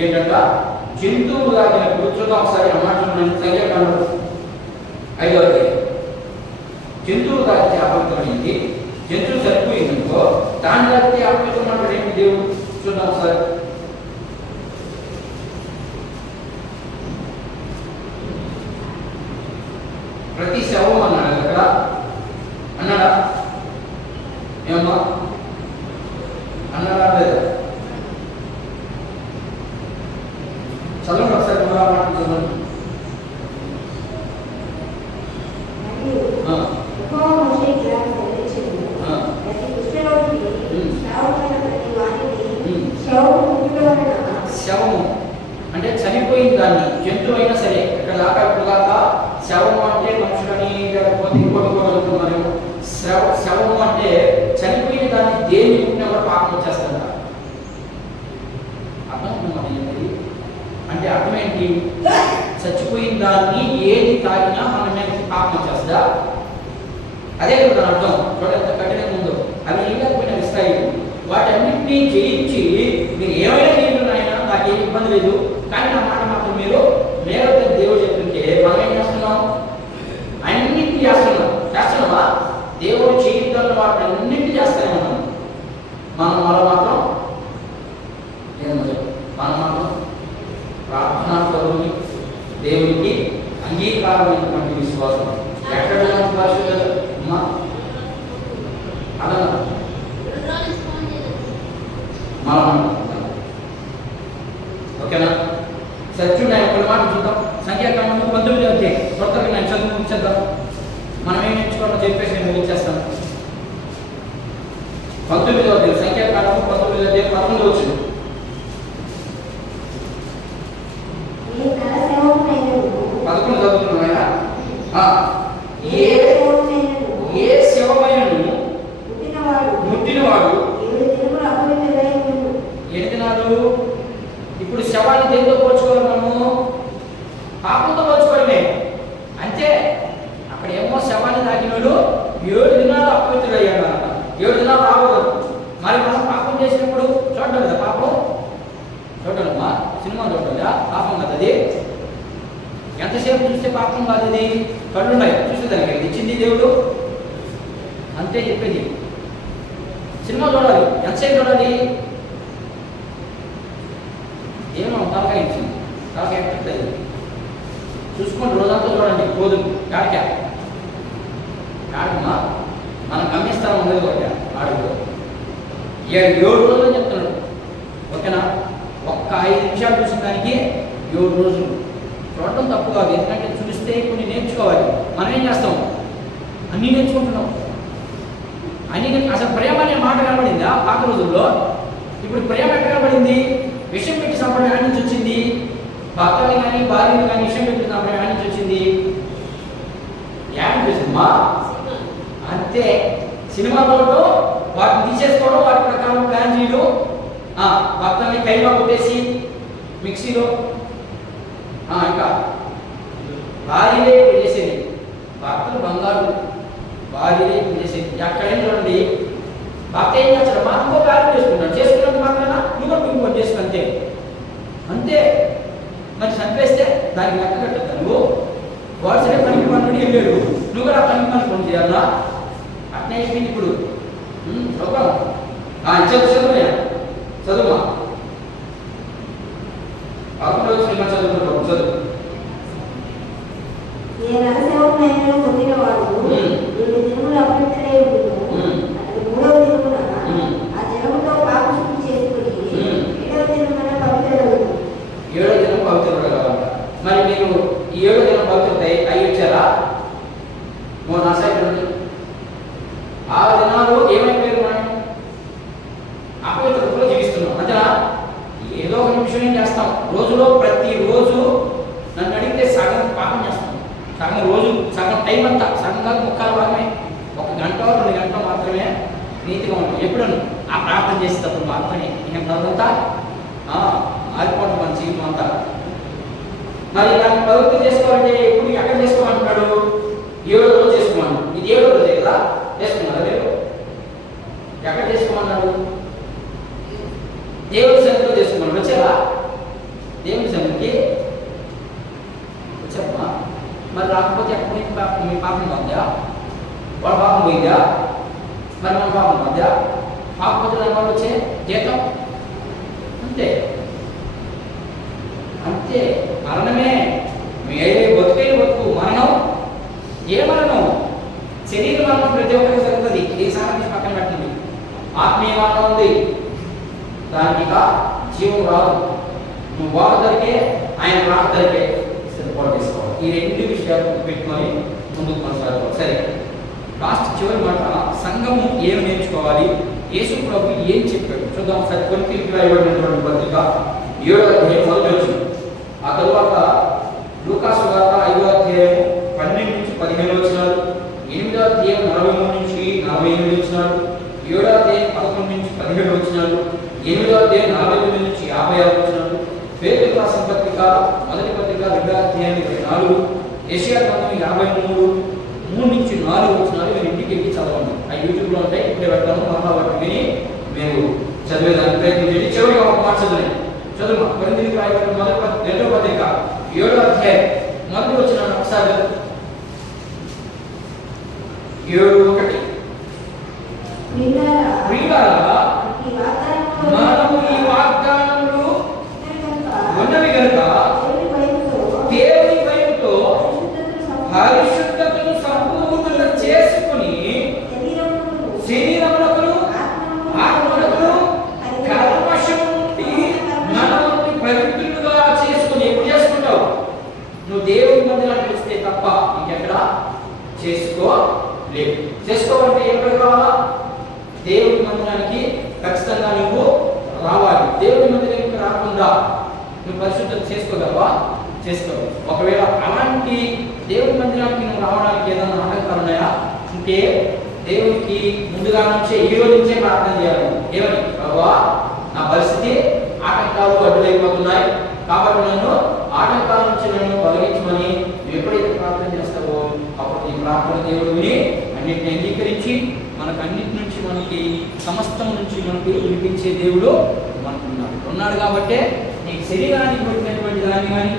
ఏంటంట? జంతువులు తాకినప్పుడు చూద్దాం ఒకసారి. ఆ మాట సంఖ్యాకాండం 5వ అధ్యాయం. జంతువులు తాకితే అపవిత్రమైంది, జంతువు సరిపోయిందనుకో, దాన్ని తాకితే అపవిత్రమైన ఏంటి దేవుడు? చూద్దాం ఒకసారి. ప్రతి శవం అన్నాడు కదా, అన్నాడా? ఏమమ్మా అన్నాడా? లేదా? చదవండి ఒకసారి మాట చదవండి. మరియు ఆ, యెహోవా మోషేకి ఇలా సెలవిచ్చెను. ఆ, ప్రతి కుష్ఠరోగికి శ్రావమైన ప్రతి వానిని శవము ముట్టుట వలన శవము అంటే చనిపోయిన దాన్ని జంతువు అయినా సరే ఇక్కడ దాకా ఇప్పుడు దాకా శవము అంటే మనుషులని లేకపోతే ఇంకోటి కూడా అనుకున్నారు. శవము అంటే చనిపోయిన దాన్ని దేని ముట్టినా కూడా పాపం వచ్చేస్తుంట. అర్థం ఏంటి అంటే అర్థం ఏంటి? చచ్చిపోయిన దాన్ని ఏది తాగినా మన మీద పాపం వచ్చేస్తుందా? అదే కదా అర్థం. చూడంత కఠినంగా ఉందో అవి లేకపోయినా ఇస్తాయి. వాటన్నింటినీ జయించి మీరు ఏమైనా చేయండి ఆయన నాకు ఏమి ఇబ్బంది లేదు, కానీ నా మాట మాత్రం మీరు దేవుడు చెప్తుంటే మనం ఏం చేస్తున్నాం? అన్నింటినీ చేస్తున్నామా? దేవుడు చేయొద్దన్న వాటిని అన్నింటినీ చేస్తూనే ఉన్నాం. మనం మాత్రం మనం మాత్రం ప్రార్థనా పరువుని దేవునికి అంగీకారమైనటువంటి విశ్వాసం ఎక్కడ అమ్మా అలా మనం ఓకేనా? సత్యుడు ఆయన కొన్ని మాట చూద్దాం. సంఖ్యాకాండం 19 అధ్యాయం కొత్తగా నేను చదువుకుంటాం. మనం ఏం నేర్చుకోవాలో చెప్పేసి నేను ముగించేస్తాను. 19 అధ్యాయం సంఖ్యాకాండం 19 అధ్యాయం 11 వచ్చింది. ఏ నరశవమునైనను 11 చదువుతున్నాయా? ఏ ఏ శవమైనను ముట్టినవాడు 7 దినములు అపవిత్రుడై ఉండును. 7 దినాలు. ఇప్పుడు శవాన్ని దేంతో పోల్చుకోవాలి? మనము పాపంతో పోల్చుకోవడమే అంతే. అక్కడ ఏమో శవాన్ని తాకినాడు 7 దినాలు అపవిత్రుడయ్యాడు అన్నమాట. 7 దినాలు రాకూడదు. మరి మనం పాపం చేసినప్పుడు చూడడం కదా పాపం? చూడమ్మా, సినిమా చూడదా పాపం కదా అది? ఎంతసేపు చూస్తే పాపం కాదు అది? కళ్ళున్నాయి చూసేదానికి ఇచ్చింది దేవుడు అంతే చెప్పేది. సినిమా చూడాలి, ఎంతసేపు చూడాలి? ఏమో తలకాయ ఇచ్చింది, తలకాయ ఎక్కట్లేదు చూసుకొని రోజంతా చూడండి. రోజు కాడికా కాడమ్మా మనం గమ్యస్థానం ఉండేది ఒకటి ఆడుకో 7 రోజులు చెప్తున్నాడు. ఓకేనా? ఒక్క 5 నిమిషాలు చూసిన దానికి 7 రోజులు చూడటం తప్పు కాదు. ఎందుకంటే చూస్తే కొన్ని నేర్చుకోవాలి. మనం ఏం చేస్తాం? అన్నీ నేర్చుకుంటున్నాం. అన్ని అసలు ప్రేమ అనే మాట కనబడిందా పాత రోజుల్లో? ఇప్పుడు ప్రేమ ఎక్కడ కనబడింది? విషయం పెట్టి సంపడం ఎక్కడి నుంచి వచ్చింది? భర్తని కానీ భార్యను కానీ విషయం పెట్టి సంపడం ఎక్కడి నుంచి వచ్చింది? ఏమని సినిమా అంతే. సినిమాలో వాటిని తీసేసుకోవడం, వాటి ప్రకారం ప్లాన్ చేయడం, భర్తని కైమా కొట్టేసి మిక్సీలో ఇంకా భార్యలే చేసేది. భర్తలు బంగారు, భార్యలే చేసేది. ఎక్కడైనా చూడండి భర్త ఏం చేస్తాడు? మా ఇంకో కార్యం చేసుకున్నంత మాత్రాన ఇంకో చేసుకుంటే అంతే. మరి చంపేస్తే దానికి లెక్క కట్టద్దా నువ్వు? వాడు సరే పనికి పనుడు వెళ్ళాడు, నువ్వు కూడా ఆ పనికి పని పని చేయాలా? అట్నే అయిపోయింది ఇప్పుడు. చదువుమా 11 చదువుకుంటాం. చదువు. ఏ నరశవమునైనను ముట్టినవాడు 7 దినములు అపవిత్రుడై ఉండును. అతడు 3వ దినమున ఆ జలముతో పాపశుద్ధి చేసుకుని 7వ దినమున పవిత్రుడగును. 7వ దినం పవిత్రుడు కావాలంట. మరి మీరు ఈ 7వ దినం పవిత్రత అయి వచ్చారా? నా సైడ్ నుండి 6 దినాలు ఏమైపోయారు? మనం అపవిత్రతలో జీవిస్తున్నాం. అంతేనా? ఏదో ఒక నిమిషం ఏం చేస్తాం? రోజులో ప్రతిరోజు నన్ను అడిగితే సగం పాపం చేస్తాం. సగం రోజు, సగం టైం అంతా, సగం కాదు ముక్కాల భాగమే. 1 గంట 2 గంటలు మాత్రమే నీతిగా ఉంటాం. ఎప్పుడను ఆ ప్రార్థన చేసేటప్పుడు మాత్రమే. ఇంకా తర్వాత ఆరిపోవడం మన జీవితం అంతా. మరి దాన్ని పవిత్రం చేసుకోవాలంటే ఎప్పుడు ఎక్కడ చేసుకోమంటున్నాడు? 7వ రోజు చేసుకోమన్నాడు. ఇది 7వ రోజే కదా చేసుకున్నారా మీరు? ఎక్కడ చేసుకోమన్నాడు? దేవుడి సన్నిధిలో చేసుకున్నాడు. వచ్చారా దేవుడి సన్నిధికి? వచ్చారమ్మా? మరి రాకపోతే ఎక్కడ మీ పాపం పొందా? వాళ్ళ పాపం పోయిందా? మరి మన పాపం పొందా? కాకపోతే దాని వల్ల వచ్చే జీతం అంతే అంతే. మరణమే. మీరే బతుకైన బతుకు. మరణం ఏ మరణం? శరీర మరణం ప్రతి ఒక్కరికి జరుగుతుంది. ఈ సారాన్ని పక్కన పెట్టండి. ఆత్మీయ మరణం ఉంది, దానికి జీవం రాదు. నువ్వు వాడదరికే ఆయన రాకలికే సిద్ధపాటు చేసుకోవాలి. ఈ రెండు విషయాలు పెట్టుకొని ముందుకు కొనసాగుతాం. సరే, లాస్ట్ చివరి మాట, సంఘము ఏం నేర్చుకోవాలి, యేసు ప్రభు ఏం చెప్పాడు చూద్దాం. ఒకసారి కొరింథీయులకు రాయబడినటువంటి పత్రిక 7వ అధ్యాయం 1వ వచనం. ఆ తరువాత లూకా సువార్త 5వ అధ్యాయం 12 నుంచి 15 వచనాలు, 8వ అధ్యాయం 43 నుంచి 48 వచనాలు, 7వ అధ్యాయం 11 నుంచి 17 వచనాలు, 8వ అధ్యాయం 49 నుంచి 56 వచనాలు, పేతురు రాసిన పత్రిక మొదటి పత్రిక 2వ అధ్యాయం 24, యెషయా గ్రంథం 53 3 నుంచి 4 వచనాలు మీరు ఇంటికి ఎక్కి చదవండి. ఆ యూట్యూబ్లో ఉంటాయి, ఇప్పుడే పెడతాను. మరలా వాటిని విని మీరు చదివేదానికి ప్రయత్నం చేయండి. చివరిగా ఒక మాట చదువు కొరింథీయులకు రాయబడిన మొదటి 2వ పత్రిక 7వ అధ్యాయం 1వ వచనాన్ని ఒకసారి 7:1. ప్రియులారా, మనము ఈ వాగ్దానములు ఉన్నవి కనుక దేవుని భయముతో పరిశుద్ధతను సంపూర్ణంగా చేసుకుని శరీరమునకును ఆత్మనకును కల్మషము నుండి మనల్ని పవిత్రులుగా చేసుకుని. ఎప్పుడు చేసుకుంటావు? నువ్వు దేవుని మందిరానికి వస్తే తప్ప ఇంకెక్కడ చేసుకోలేవు. చేసుకోవాలంటే ఎక్కడికి రావాలా? దేవుని మందిరానికి ఖచ్చితంగా నువ్వు రావాలి. దేవుని మందిరానికి రాకుండా నువ్వు పరిశుద్ధత చేసుకోగలవా? చేసుకోవు. ఒకవేళ అలాంటి దేవుని మందిరానికి నువ్వు రావడానికి ఏదైనా ఆటంకాలు ఉన్నాయా అంటే దేవునికి ముందుగా నుంచే ఈ రోజు నుంచే ప్రార్థన చేయాలి. ఏమని? ప్రభువా, నా పరిస్థితి ఆటంకాలు అడ్డులైపోతున్నాయి కాబట్టి నన్ను ఆటంకాల నుంచి నన్ను తొలగించమని ఎప్పుడైతే ప్రార్థన చేస్తావో అప్పుడు ఈ ప్రార్థన దేవుడు విని అన్నిటిని అంగీకరించి మనకు అన్నిటి నుంచి మనకి సమస్తం నుంచి మనకి వినిపించే దేవుడు మనకున్నాడు కాబట్టే నీకు శరీరానికి పట్టినటువంటి దాన్ని కానీ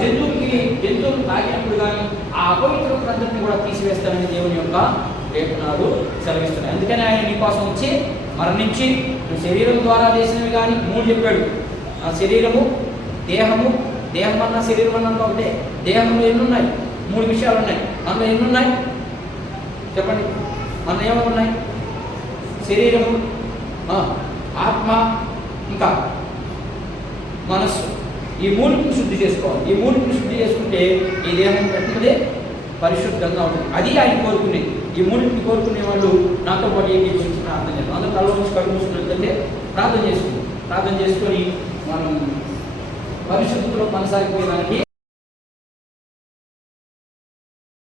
జంతువులు తాగినప్పుడు కానీ ఆ అపవిత్రతలందరినీ కూడా తీసివేస్తానని దేవుని యొక్క లేఖనాలు సెలవిస్తున్నాయి. అందుకని ఆయన నీ కోసం వచ్చి మరణించి శరీరం ద్వారా చేసినవి కానీ 3 చెప్పాడు. ఆ శరీరము, దేహం అన్న శరీరం అన్నంత ఒకటే. దేహంలో ఎన్ని ఉన్నాయి? 3 విషయాలు ఉన్నాయి. అందులో ఎన్ని ఉన్నాయి చెప్పండి? మన ఏమో ఉన్నాయి? శరీరము, ఆత్మ, ఇంకా మనస్సు. ఈ 3ని శుద్ధి చేసుకోవాలి. ఈ 3ని శుద్ధి చేసుకుంటే ఈ దేహం పెట్టినదే పరిశుద్ధంగా ఉంటుంది. అది ఆయన కోరుకునేది. ఈ 3ని కోరుకునే వాళ్ళు నాతో పాటు ఏంటి గురించి ప్రార్థన చేస్తాం. అందరూ కళ్ళు నుంచి కళ్ళు మూసుకున్నట్లయితే ప్రార్థన చేసుకుని మనం పరిశుద్ధిలో కొనసాగిపోయేదానికి